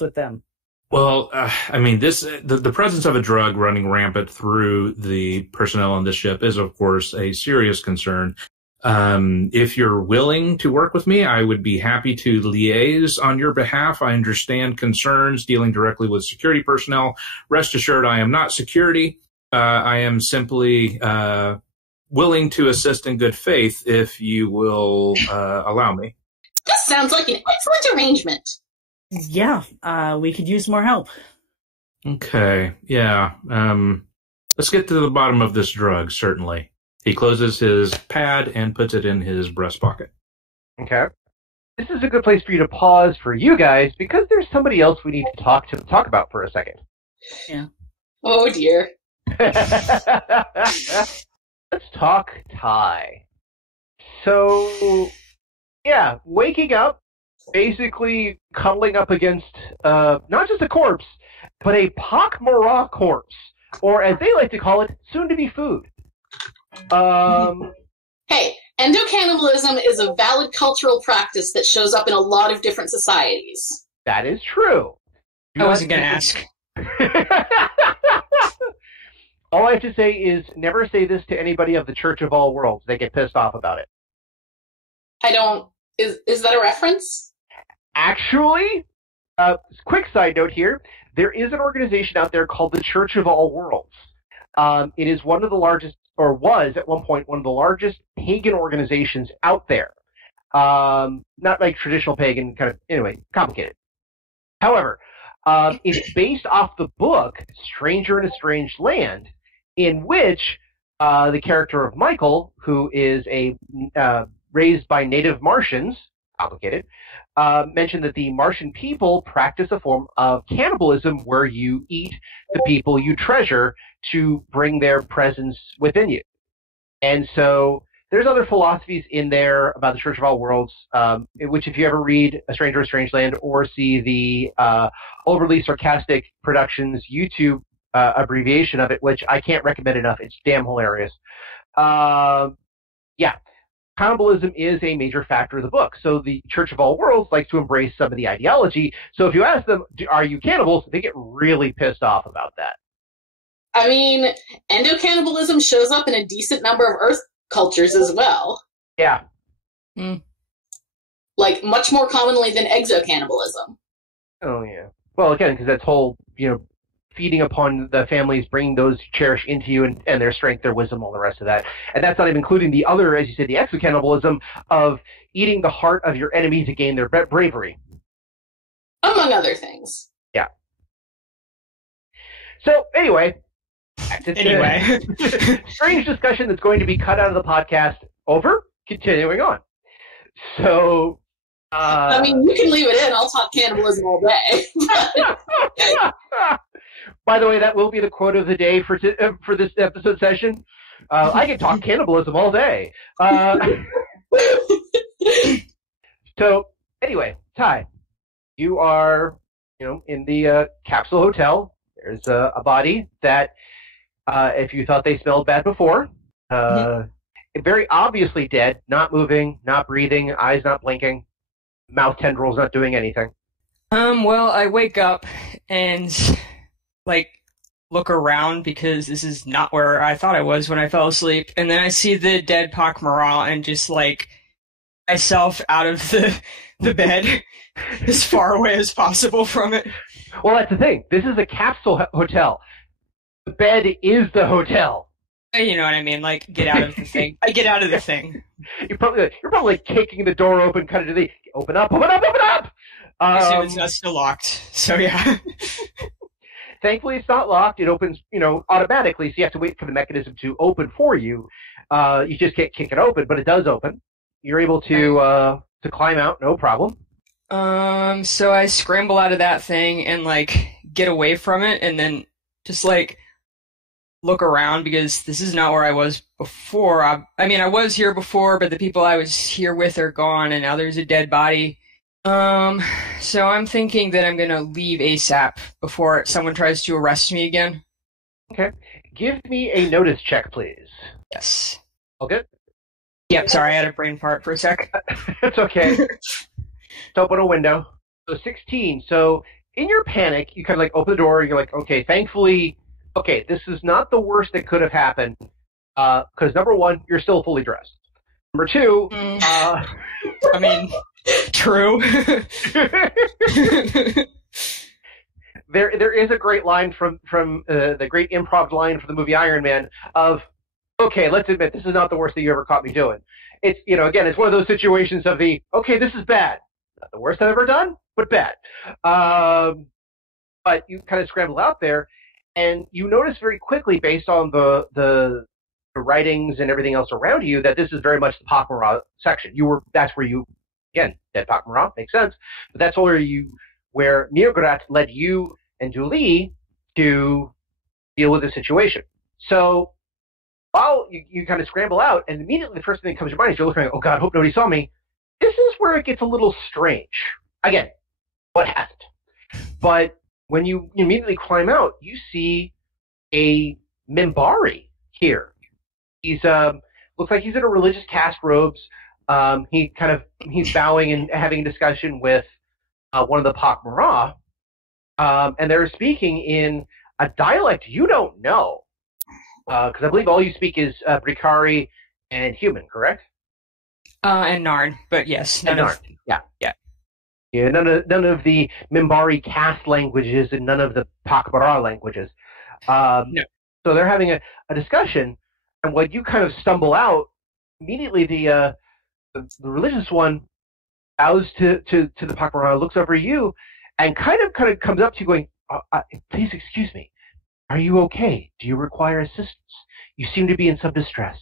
with them. Well, the presence of a drug running rampant through the personnel on this ship is, of course, a serious concern. If you're willing to work with me, I would be happy to liaise on your behalf. I understand concerns dealing directly with security personnel. Rest assured, I am not security. I am simply willing to assist in good faith if you will allow me. This sounds like an excellent arrangement. Yeah, we could use more help. Okay, yeah. Let's get to the bottom of this drug, certainly. He closes his pad and puts it in his breast pocket. Okay. This is a good place for you to pause for you guys, because there's somebody else we need to talk about for a second. Yeah. Oh, dear. Let's talk Ty. So, yeah, waking up, basically cuddling up against not just a corpse, but a pak'ma'ra corpse, or as they like to call it, soon-to-be food. Hey, endocannibalism is a valid cultural practice that shows up in a lot of different societies. That is true. I wasn't going to ask. All I have to say is never say this to anybody of the Church of All Worlds. They get pissed off about it. Is that a reference? Actually, quick side note here, there is an organization out there called the Church of All Worlds. It is one of the largest, or was at one point, one of the largest pagan organizations out there. Not like traditional pagan, anyway, complicated. However, it's based off the book Stranger in a Strange Land, in which the character of Michael, who is raised by native Martians, complicated, mentioned that the Martian people practice a form of cannibalism where you eat the people you treasure to bring their presence within you. And so there's other philosophies in there about the Church of All Worlds, which if you ever read A Stranger in a Strange Land or see the overly sarcastic productions YouTube abbreviation of it, which I can't recommend enough, it's damn hilarious. Yeah. cannibalism is a major factor of the book. So the Church of All Worlds likes to embrace some of the ideology. So if you ask them, are you cannibals? They get really pissed off about that. I mean, endocannibalism shows up in a decent number of Earth cultures as well. Yeah. Like, much more commonly than exocannibalism. Oh, yeah. Well, again, because that's whole, feeding upon the families, bringing those you cherish into you and their strength, their wisdom, all the rest of that. And that's not even including the other, as you said, the exocannibalism of eating the heart of your enemy to gain their bravery. Among other things. Yeah. So, anyway. Strange discussion that's going to be cut out of the podcast. Over. Continuing on. So, I mean, you can leave it in. I'll talk cannibalism all day. By the way, that will be the quote of the day for this episode session. I can talk cannibalism all day. So, anyway, Ty, you are, in the capsule hotel. There's a body that, if you thought they smelled bad before, very obviously dead, not moving, not breathing, eyes not blinking, mouth tendrils not doing anything. Well, I wake up and, look around because this is not where I thought I was when I fell asleep. And then I see the dead pak'ma'ra and just, myself out of the bed as far away as possible from it. Well, that's the thing. This is a capsule hotel. The bed is the hotel. You know what I mean? Get out of the thing. I get out of the thing. You're probably kicking the door open, kind of open up, open up, open up! I assume it's not still locked. So, yeah. Thankfully, it's not locked. It opens, automatically, so you have to wait for the mechanism to open for you. You just can't kick it open, but it does open. You're able to climb out, no problem. So I scramble out of that thing and, get away from it, and then just, look around because this is not where I was before. I was here before, but the people I was here with are gone, and now there's a dead body. So I'm thinking that I'm gonna leave ASAP before someone tries to arrest me again. Okay. Give me a notice check, please. Yes. All good? Yep, sorry, I had a brain fart for a sec. It's okay. Just open a window. So 16. So in your panic, you kind of open the door, you're like, okay, thankfully, this is not the worst that could have happened, because number one, you're still fully dressed. Number two, true. There is a great line from the great improv line from the movie Iron Man of, okay, let's admit this is not the worst thing you ever caught me doing. It's again, it's one of those situations of the, okay, this is bad, not the worst I've ever done, but bad. But you kind of scramble out there. And you notice very quickly, based on the writings and everything else around you, that this is very much the pak'ma'ra section. That's where you, again, dead pak'ma'ra, makes sense. But that's where Nirgrat led you and Julie to deal with the situation. So while you kind of scramble out, and immediately the first thing that comes to your mind is you're looking like, oh God, hope nobody saw me. This is where it gets a little strange. Again, what hasn't? But when you immediately climb out, you see a Minbari here. He's looks like he's in a religious cast robes. He's bowing and having a discussion with one of the pak'ma'ra, and they're speaking in a dialect you don't know, because I believe all you speak is Brikari and human, correct? And Narn, but yes, Narn. Yeah, none of the Minbari caste languages and none of the pak'ma'ra languages. No. So they're having a discussion, and when you kind of stumble out, immediately the religious one bows to the pak'ma'ra, looks over at you, and kind of comes up to you going, please excuse me, are you okay? Do you require assistance? You seem to be in some distress.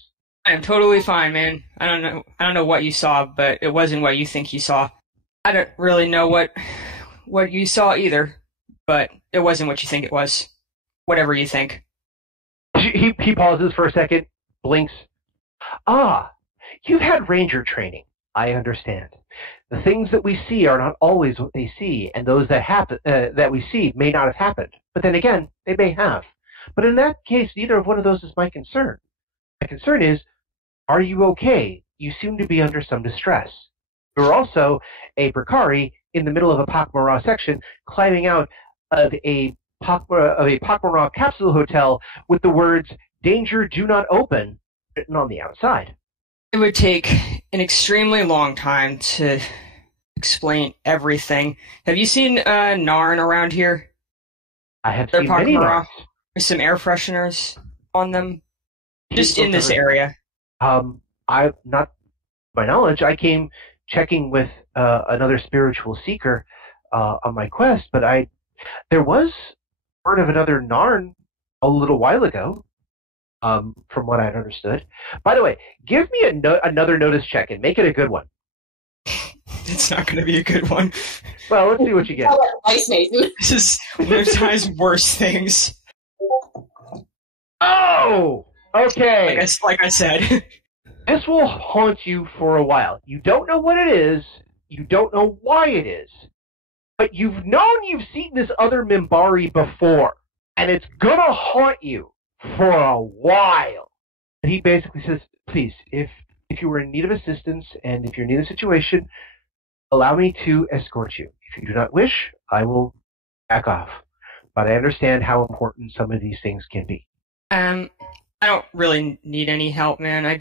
I am totally fine, man. I don't know what you saw, but it wasn't what you think you saw. I don't really know what you saw either, but it wasn't what you think it was. Whatever you think. He pauses for a second, blinks. Ah, you've had ranger training. I understand. The things that we see are not always what they see, and those that we see may not have happened. But then again, they may have. But in that case, neither of one of those is my concern. My concern is, Are you okay? You seem to be under some distress. You're also a precari in the middle of a pak'ma'ra section, climbing out of a pak'ma'ra capsule hotel with the words, "Danger, do not open," written on the outside. It would take an extremely long time to explain everything. Have you seen Narn around here? I have They're seen many pak'ma'ra. Narns. There's some air fresheners on them. Just in this area. I, not to my knowledge, I came checking with another spiritual seeker on my quest, but there was word of another Narn a little while ago, from what I'd understood. By the way, give me another notice check and make it a good one. It's not going to be a good one. Well, let's see what you get. Ice Maiden. This is one of Ty's worst things. Oh! Okay. Like I said. This will haunt you for a while. You don't know what it is. You don't know why it is. But you've known you've seen this other Minbari before. And it's gonna haunt you for a while. And he basically says, please, if you were in need of assistance and if you're in a situation, allow me to escort you. If you do not wish, I will back off. But I understand how important some of these things can be. I don't really need any help, man. I'm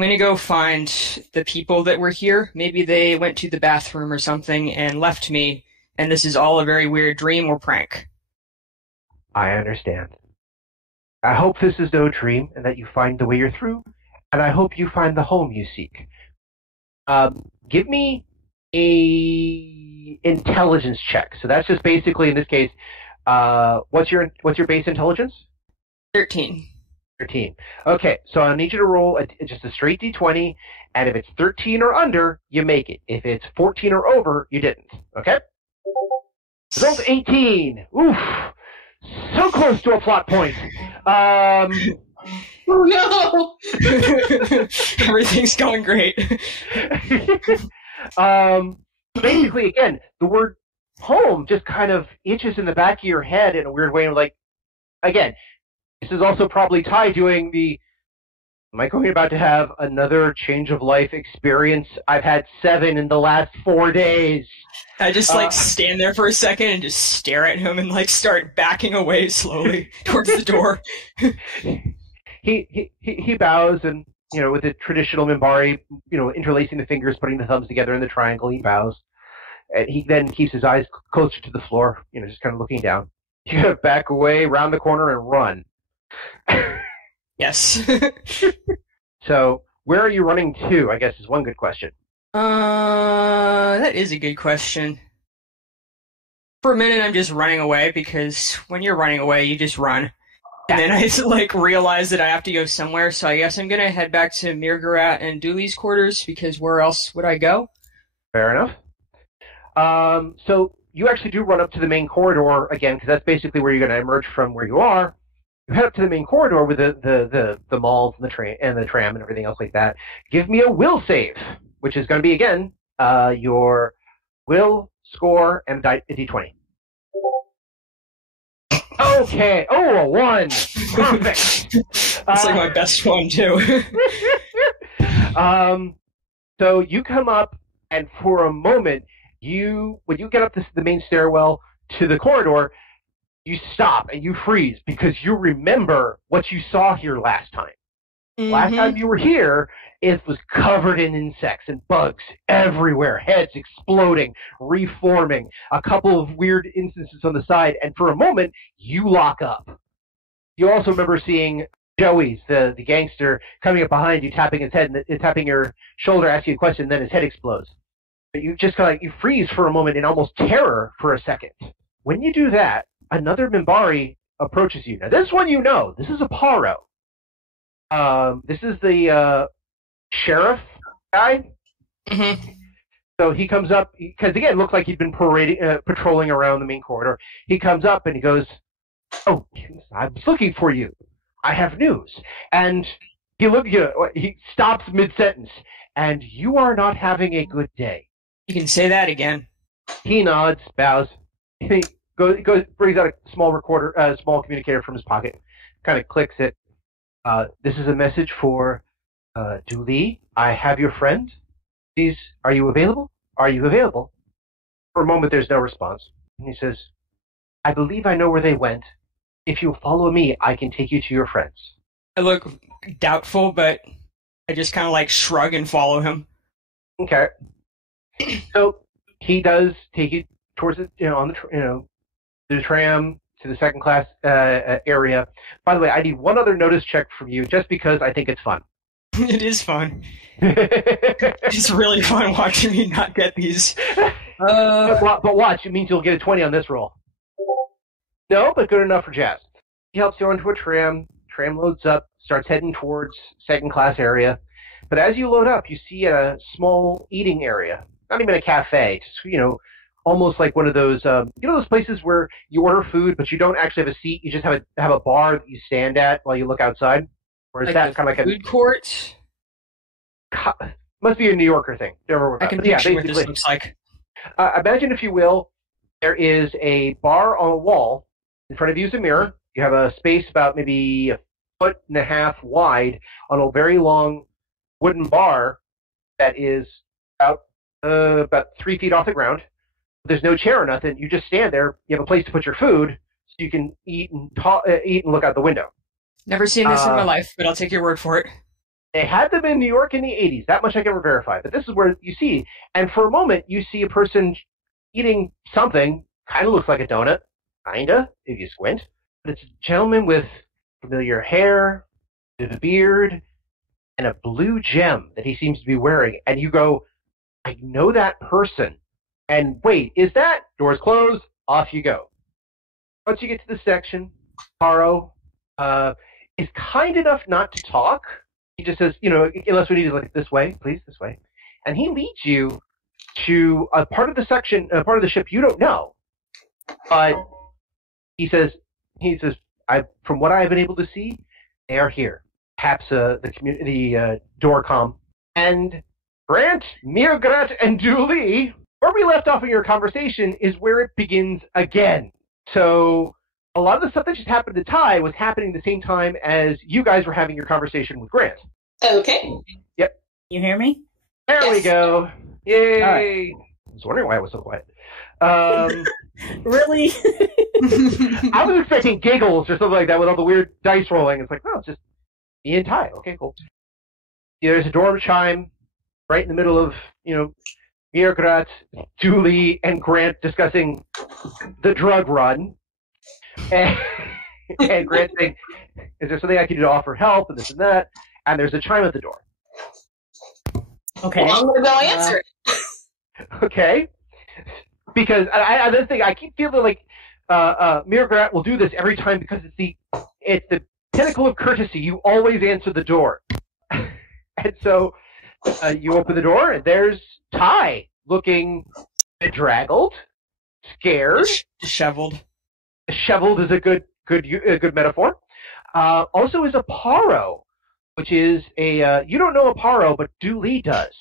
gonna go find the people that were here. Maybe they went to the bathroom or something and left me, and this is all a very weird dream or prank. I understand. I hope this is no dream and that you find the way you're through, and I hope you find the home you seek. Give me a intelligence check. So that's just basically, in this case, what's your base intelligence? 13. 13. Okay, so I need you to roll just a straight d20, and if it's 13 or under, you make it. If it's 14 or over, you didn't. Okay? Result 18. Oof. So close to a plot point. Oh no! Everything's going great. Basically, again, the word home just kind of itches in the back of your head in a weird way. Like, again, this is also probably Ty doing am I going about to have another change of life experience? I've had 7 in the last 4 days. I just stand there for a second and just stare at him and start backing away slowly towards the door. He bows and, with the traditional Minbari, interlacing the fingers, putting the thumbs together in the triangle, he bows. And he then keeps his eyes closer to the floor, just kind of looking down. You gotta back away, round the corner, and run. Yes. So, where are you running to, I guess, is one good question. That is a good question. For a minute, I'm just running away, because when you're running away, you just run. And then I, realize that I have to go somewhere, so I guess I'm gonna head back to Mirgarat and Dooley's quarters, because where else would I go? Fair enough. So, you actually do run up to the main corridor, again, because that's basically where you're gonna emerge from where you are. You head up to the main corridor with the malls and the tram and everything else like that. Give me a will save, which is going to be, again, your will, score, and a d20. Okay. Oh, a 1. Perfect. That's my best one, too. So you come up, and for a moment, when you get up the main stairwell to the corridor, you stop and you freeze because you remember what you saw here last time. Mm-hmm. Last time you were here, it was covered in insects and bugs everywhere, heads exploding, reforming, a couple of weird instances on the side, and for a moment, you lock up. You also remember seeing Joey's, the gangster, coming up behind you, tapping his head, and tapping your shoulder, asking you a question, and then his head explodes. But you just you freeze for a moment in almost terror for a second. When you do that, another Minbari approaches you. Now, this one you know. This is a Paro. This is the sheriff guy. Mm-hmm. So he comes up, because again, it looks like he'd been patrolling around the main corridor. He comes up and he goes, "Oh, I was looking for you. I have news." And he stops mid-sentence, "And you are not having a good day." You can say that again. He nods, bows. He brings out a small communicator from his pocket, kind of clicks it. "This is a message for Dooley, I have your friend. Please, are you available? Are you available? For a moment, there's no response. And he says, I believe I know where they went. If you'll follow me, I can take you to your friends. I look doubtful, but I just kind of like shrug and follow him. Okay. So he does take you towards the, on the, the tram to the second class area. By the way, I need one other notice check from you, just because I think it's fun. It is fun. It's really fun watching me not get these. But watch, it means you'll get a 20 on this roll. No, but good enough for Jazz. He helps you onto a tram. Tram loads up, starts heading towards second class area. But as you load up, you see a small eating area. Not even a cafe, just, almost like one of those, those places where you order food, but you don't actually have a seat. You just have a bar that you stand at while you look outside. Or is that kind of like a food court? Must be a New Yorker thing. I can picture what this looks like. Imagine, if you will, there is a bar on a wall. In front of you is a mirror. You have a space about maybe 1.5 feet wide on a very long wooden bar that is about 3 feet off the ground. There's no chair or nothing. You just stand there. You have a place to put your food, so you can eat and look out the window. Never seen this in my life, but I'll take your word for it. They had them in New York in the 80s. That much I can verify. But this is where you see. And for a moment, you see a person eating something. Kind of looks like a donut. Kinda, if you squint. But it's a gentleman with familiar hair, with a beard, and a blue gem that he seems to be wearing. And you go, I know that person. And wait, is that? Doors closed. Off you go. Once you get to the section, Haro is kind enough not to talk. He just says, unless we need to, like, this way, please, this way. And he leads you to a part of the section, a part of the ship you don't know. But he says, from what I've been able to see, they are here. Perhaps the Dorcom. And Grant, Mirgrat, and Dooley, where we left off in your conversation is where it begins again. So a lot of the stuff that just happened to Ty was happening at the same time as you guys were having your conversation with Grant. Okay. Yep. You hear me? There we go. Yay! Right. I was wondering why it was so quiet. Really? I was expecting giggles or something like that with all the weird dice rolling. It's like, no, it's just me and Ty. Okay, cool. Yeah, there's a door chime right in the middle of, Mirgrat, Dooley, and Grant discussing the drug run. And Grant saying, is there something I can do to offer help, and this and that? And there's a chime at the door. Okay. Well, I'm going to go answer it. Okay. Because I keep feeling like Mirgrat will do this every time because it's the pinnacle of courtesy. You always answer the door. And so you open the door, and there's Ty, looking bedraggled, scared. Disheveled. Disheveled is a good metaphor. Also is a Paro, which is you don't know a Paro, but Dooley does.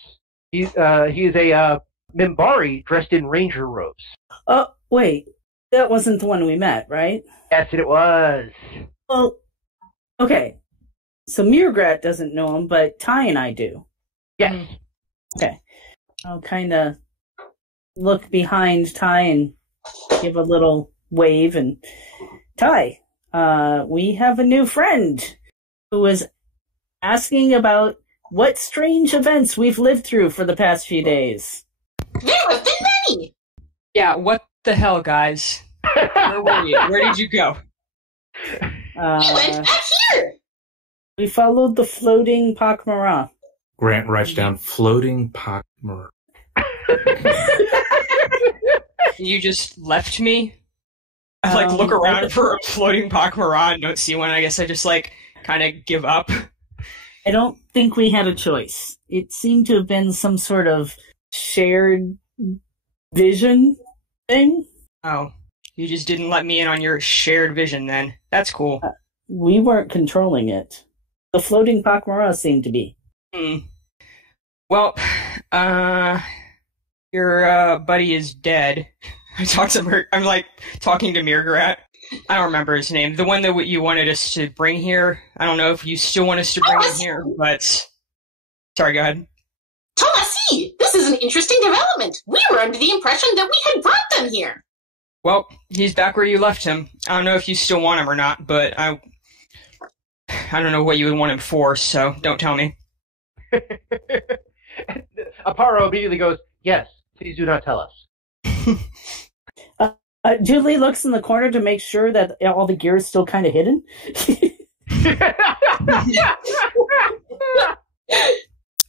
He is a Mimbari dressed in ranger robes. Oh, wait. That wasn't the one we met, right? Yes, it was. Well, okay. So Mirgrat doesn't know him, but Ty and I do. Yes. Okay. I'll kind of look behind Ty and give a little wave. And Ty, we have a new friend who is asking about what strange events we've lived through for the past few days. There have been many! Yeah, what the hell, guys? Where were you? Where did you go? I went back here! We followed the floating pak'ma'ra. Grant writes down floating pak'ma'ra. You just left me? I look around for a floating pak'ma'ra and don't see one. I guess I just kind of give up. I don't think we had a choice. It seemed to have been some sort of shared vision thing. Oh, you just didn't let me in on your shared vision then. That's cool. We weren't controlling it. The floating pak'ma'ra seemed to be. Well, your buddy is dead. I'm talking to Mirgrat. I don't remember his name. The one that you wanted us to bring here. I don't know if you still want us to bring him here, but Sorry, go ahead. Tomasi, this is an interesting development. We were under the impression that we had brought them here. Well, he's back where you left him. I don't know if you still want him or not, but I don't know what you would want him for, so don't tell me. Aparo immediately goes, yes, please do not tell us. Julie looks in the corner to make sure that all the gear is still kind of hidden.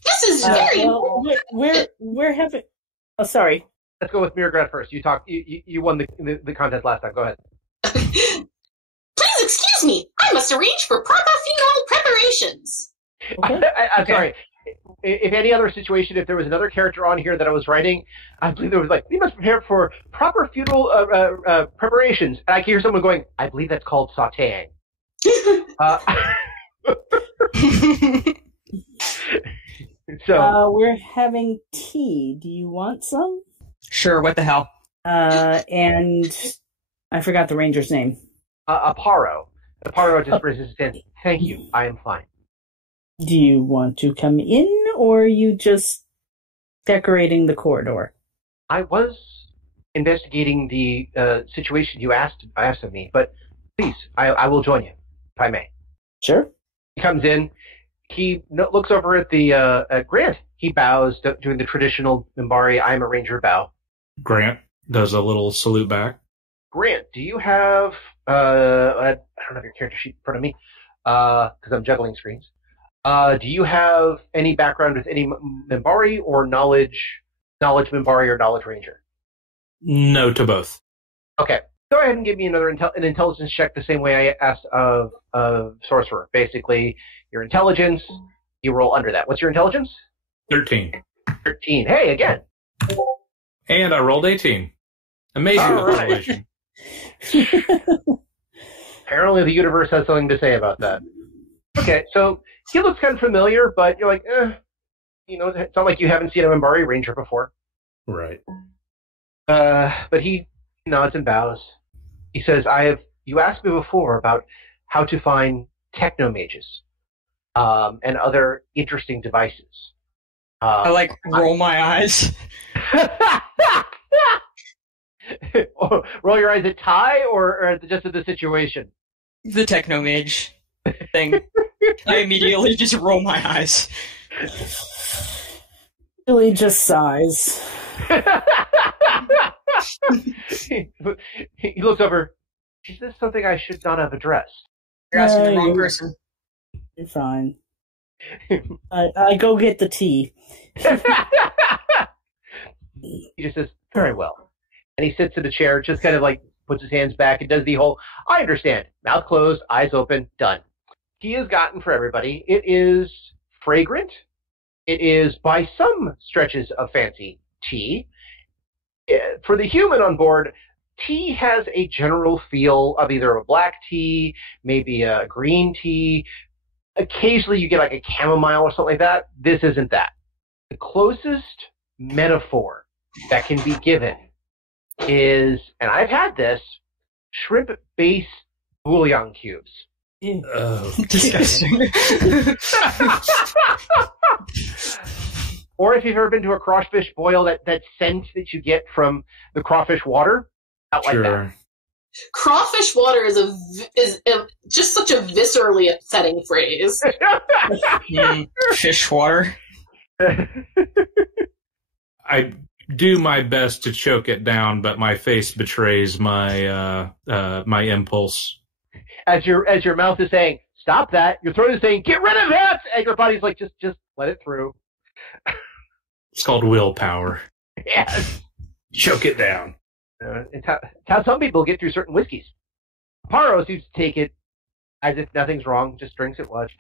This is very we're having. Oh, sorry. Let's go with Miragrat first. You talk. You won the contest last time. Go ahead. Please excuse me. I must arrange for proper funeral preparations. Okay. I'm sorry. If any other situation, if there was another character on here that I was writing, I believe there was like, we must prepare for proper funeral preparations. And I can hear someone going, I believe that's called sautéing. So we're having tea. Do you want some? Sure, what the hell? And I forgot the ranger's name. Aparo. Aparo just raises his hand. Thank you. I am fine. Do you want to come in, or are you just decorating the corridor? I was investigating the situation you asked of me, but please, I will join you, if I may. Sure. He comes in. He looks over at the Grant. He bows, doing the traditional Mimbari, I am a ranger bow. Grant does a little salute back. Grant, do you have, I don't have your character sheet in front of me, because I'm juggling screens. Do you have any background with any Mimbari or knowledge Mimbari or knowledge ranger? No to both. Okay. Go ahead and give me an intelligence check the same way I asked of sorcerer. Basically, your intelligence, you roll under that. What's your intelligence? 13. 13. Hey, again. And I rolled 18. Amazing correlation. Apparently the universe has something to say about that. Okay, so he looks kind of familiar, but you're like, it's not like you haven't seen a Mimbari ranger before. Right. But he nods and bows. He says, you asked me before about how to find technomages, and other interesting devices. I roll my eyes. Roll your eyes at Ty or just at the situation? The technomage thing. I immediately just roll my eyes. Billy just sighs. He looks over. Is this something I should not have addressed? You're asking the wrong person. You're fine. I go get the tea. He just says, very well. And he sits in a chair, just kind of like puts his hands back and does the whole, I understand. Mouth closed, eyes open, done. He has gotten for everybody. It is fragrant. It is, by some stretches of fancy, tea. For the human on board, tea has a general feel of either a black tea, maybe a green tea. Occasionally you get like a chamomile or something like that. This isn't that. The closest metaphor that can be given is, and I've had this, shrimp-based bouillon cubes. Oh, disgusting. Or if you've ever been to a crawfish boil, that scent that you get from the crawfish water, not like that. Crawfish water is just such a viscerally upsetting phrase. Fish water. I do my best to choke it down, but my face betrays my my impulse. As your mouth is saying, stop that, your throat is saying, get rid of that, and your body's like, just let it through. It's called willpower. Yes. Choke it down. It's how some people get through certain whiskeys. Paro seems to take it as if nothing's wrong, just drinks it once.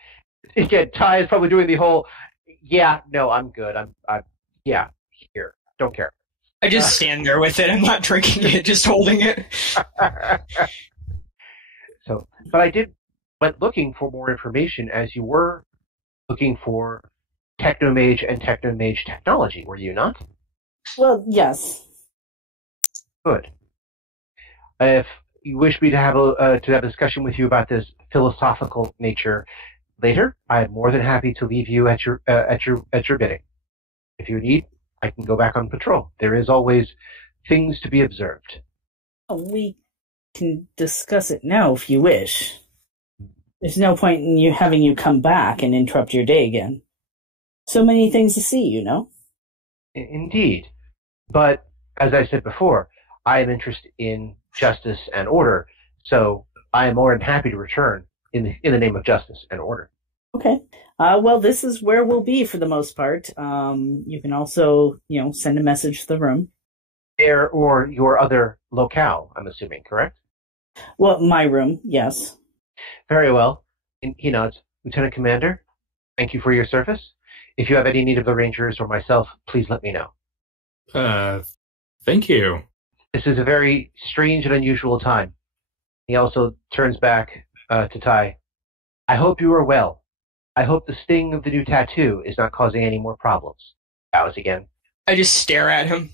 Again, Ty is probably doing the whole, yeah, no, I'm good. I'm yeah, here. Don't care. I just stand there with it. I'm not drinking it, just holding it. So, but I went looking for more information as you were looking for Technomage and Technomage technology, were you not? Well, yes. Good. If you wish me to have a discussion with you about this philosophical nature, later, I am more than happy to leave you at your bidding. If you need, I can go back on patrol. There is always things to be observed. We can discuss it now if you wish. There's no point in having you come back and interrupt your day again. So many things to see, you know? Indeed. But, as I said before, I am interested in justice and order, so I am more than happy to return in the name of justice and order. Okay. Well, this is where we'll be for the most part. You can also, send a message to the room. There, or your other locale, I'm assuming, correct? Well, my room, yes. Very well. He nods. Lieutenant Commander, thank you for your service. If you have any need of the Rangers or myself, please let me know. Thank you. This is a very strange and unusual time. He also turns back to Ty. I hope you are well. I hope the sting of the new tattoo is not causing any more problems. Bows again. I just stare at him.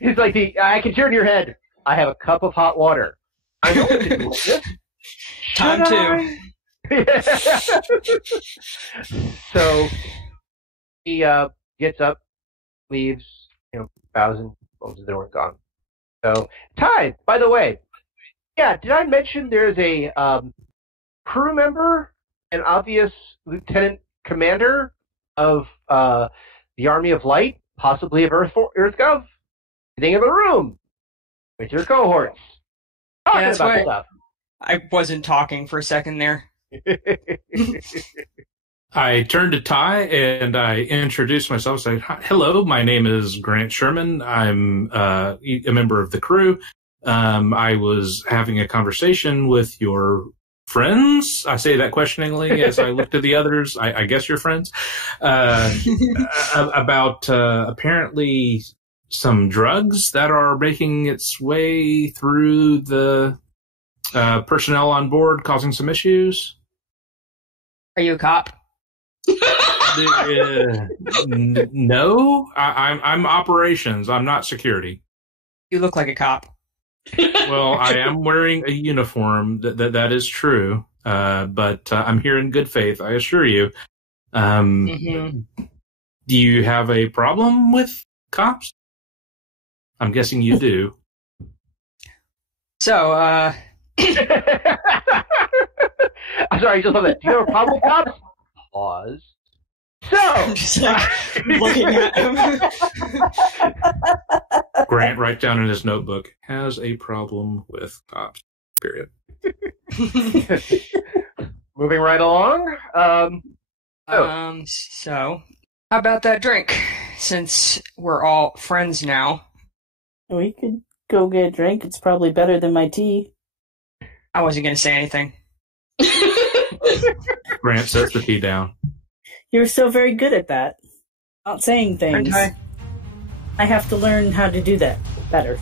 He's like, I can hear in your head. I have a cup of hot water. I know what to do with this. Time to. So he gets up, leaves, bows and closes the door and gone. So, Ty, by the way, did I mention there's a crew member, an obvious lieutenant commander of the Army of Light, possibly of EarthGov, sitting in the room with your cohorts. Talking about stuff. I wasn't talking for a second there. I turned to Ty and I introduced myself, saying, "Hello, my name is Grant Sherman. I'm a member of the crew. I was having a conversation with your friends." I say that questioningly as I look to the others. I guess your friends. About apparently some drugs that are making its way through the personnel on board, causing some issues. Are you a cop? No, I'm operations. I'm not security. You look like a cop. Well, I am wearing a uniform. That is true. But I'm here in good faith, I assure you. Do you have a problem with cops? I'm guessing you do. So, I'm sorry, I just love that. Do you have a problem with cops? Pause. So, I'm just like looking at him. Grant, write down in his notebook, has a problem with cops. Period. Moving right along. So, how about that drink? Since we're all friends now. We could go get a drink. It's probably better than my tea. I wasn't going to say anything. Grant sets the tea down. You're so very good at that. Not saying things. Okay. I have to learn how to do that better.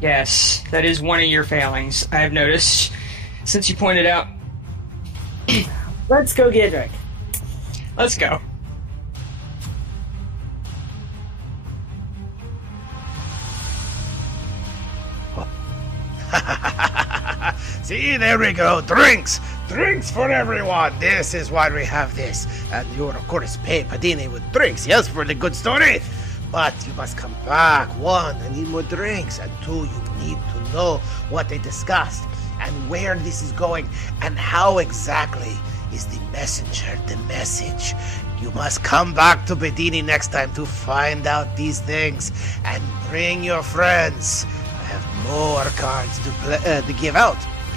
Yes, that is one of your failings, I have noticed, since you pointed out. Let's go get a drink. Let's go. See, there we go. Drinks! Drinks for everyone! This is why we have this. And you, of course, pay Padini with drinks, yes, for the good story. But you must come back. One, I need more drinks. And two, you need to know what they discussed and where this is going and how exactly is the messenger, the message. You must come back to Padini next time to find out these things and bring your friends. I have more cards to give out.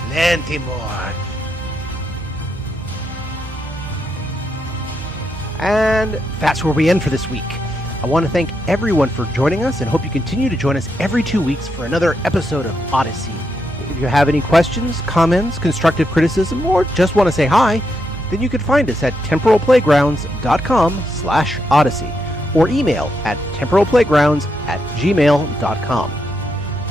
Plenty more. And that's where we end for this week. I want to thank everyone for joining us and hope you continue to join us every 2 weeks for another episode of Odyssey. If you have any questions, comments, constructive criticism, or just want to say hi, then you can find us at temporalplaygrounds.com/Odyssey or email at temporalplaygrounds@gmail.com.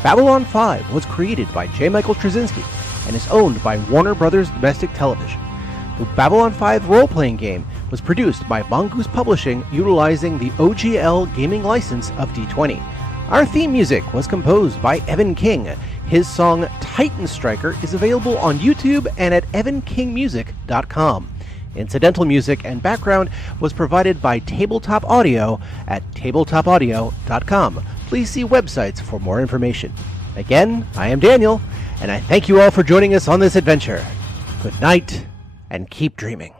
Babylon 5 was created by J. Michael Straczynski and is owned by Warner Brothers Domestic Television. The Babylon 5 role-playing game was produced by Mongoose Publishing utilizing the OGL gaming license of D20. Our theme music was composed by Evan King. His song Titan Striker is available on YouTube and at evankingmusic.com. Incidental music and background was provided by Tabletop Audio at tabletopaudio.com. Please see websites for more information. Again, I am Daniel, and I thank you all for joining us on this adventure. Good night, and keep dreaming.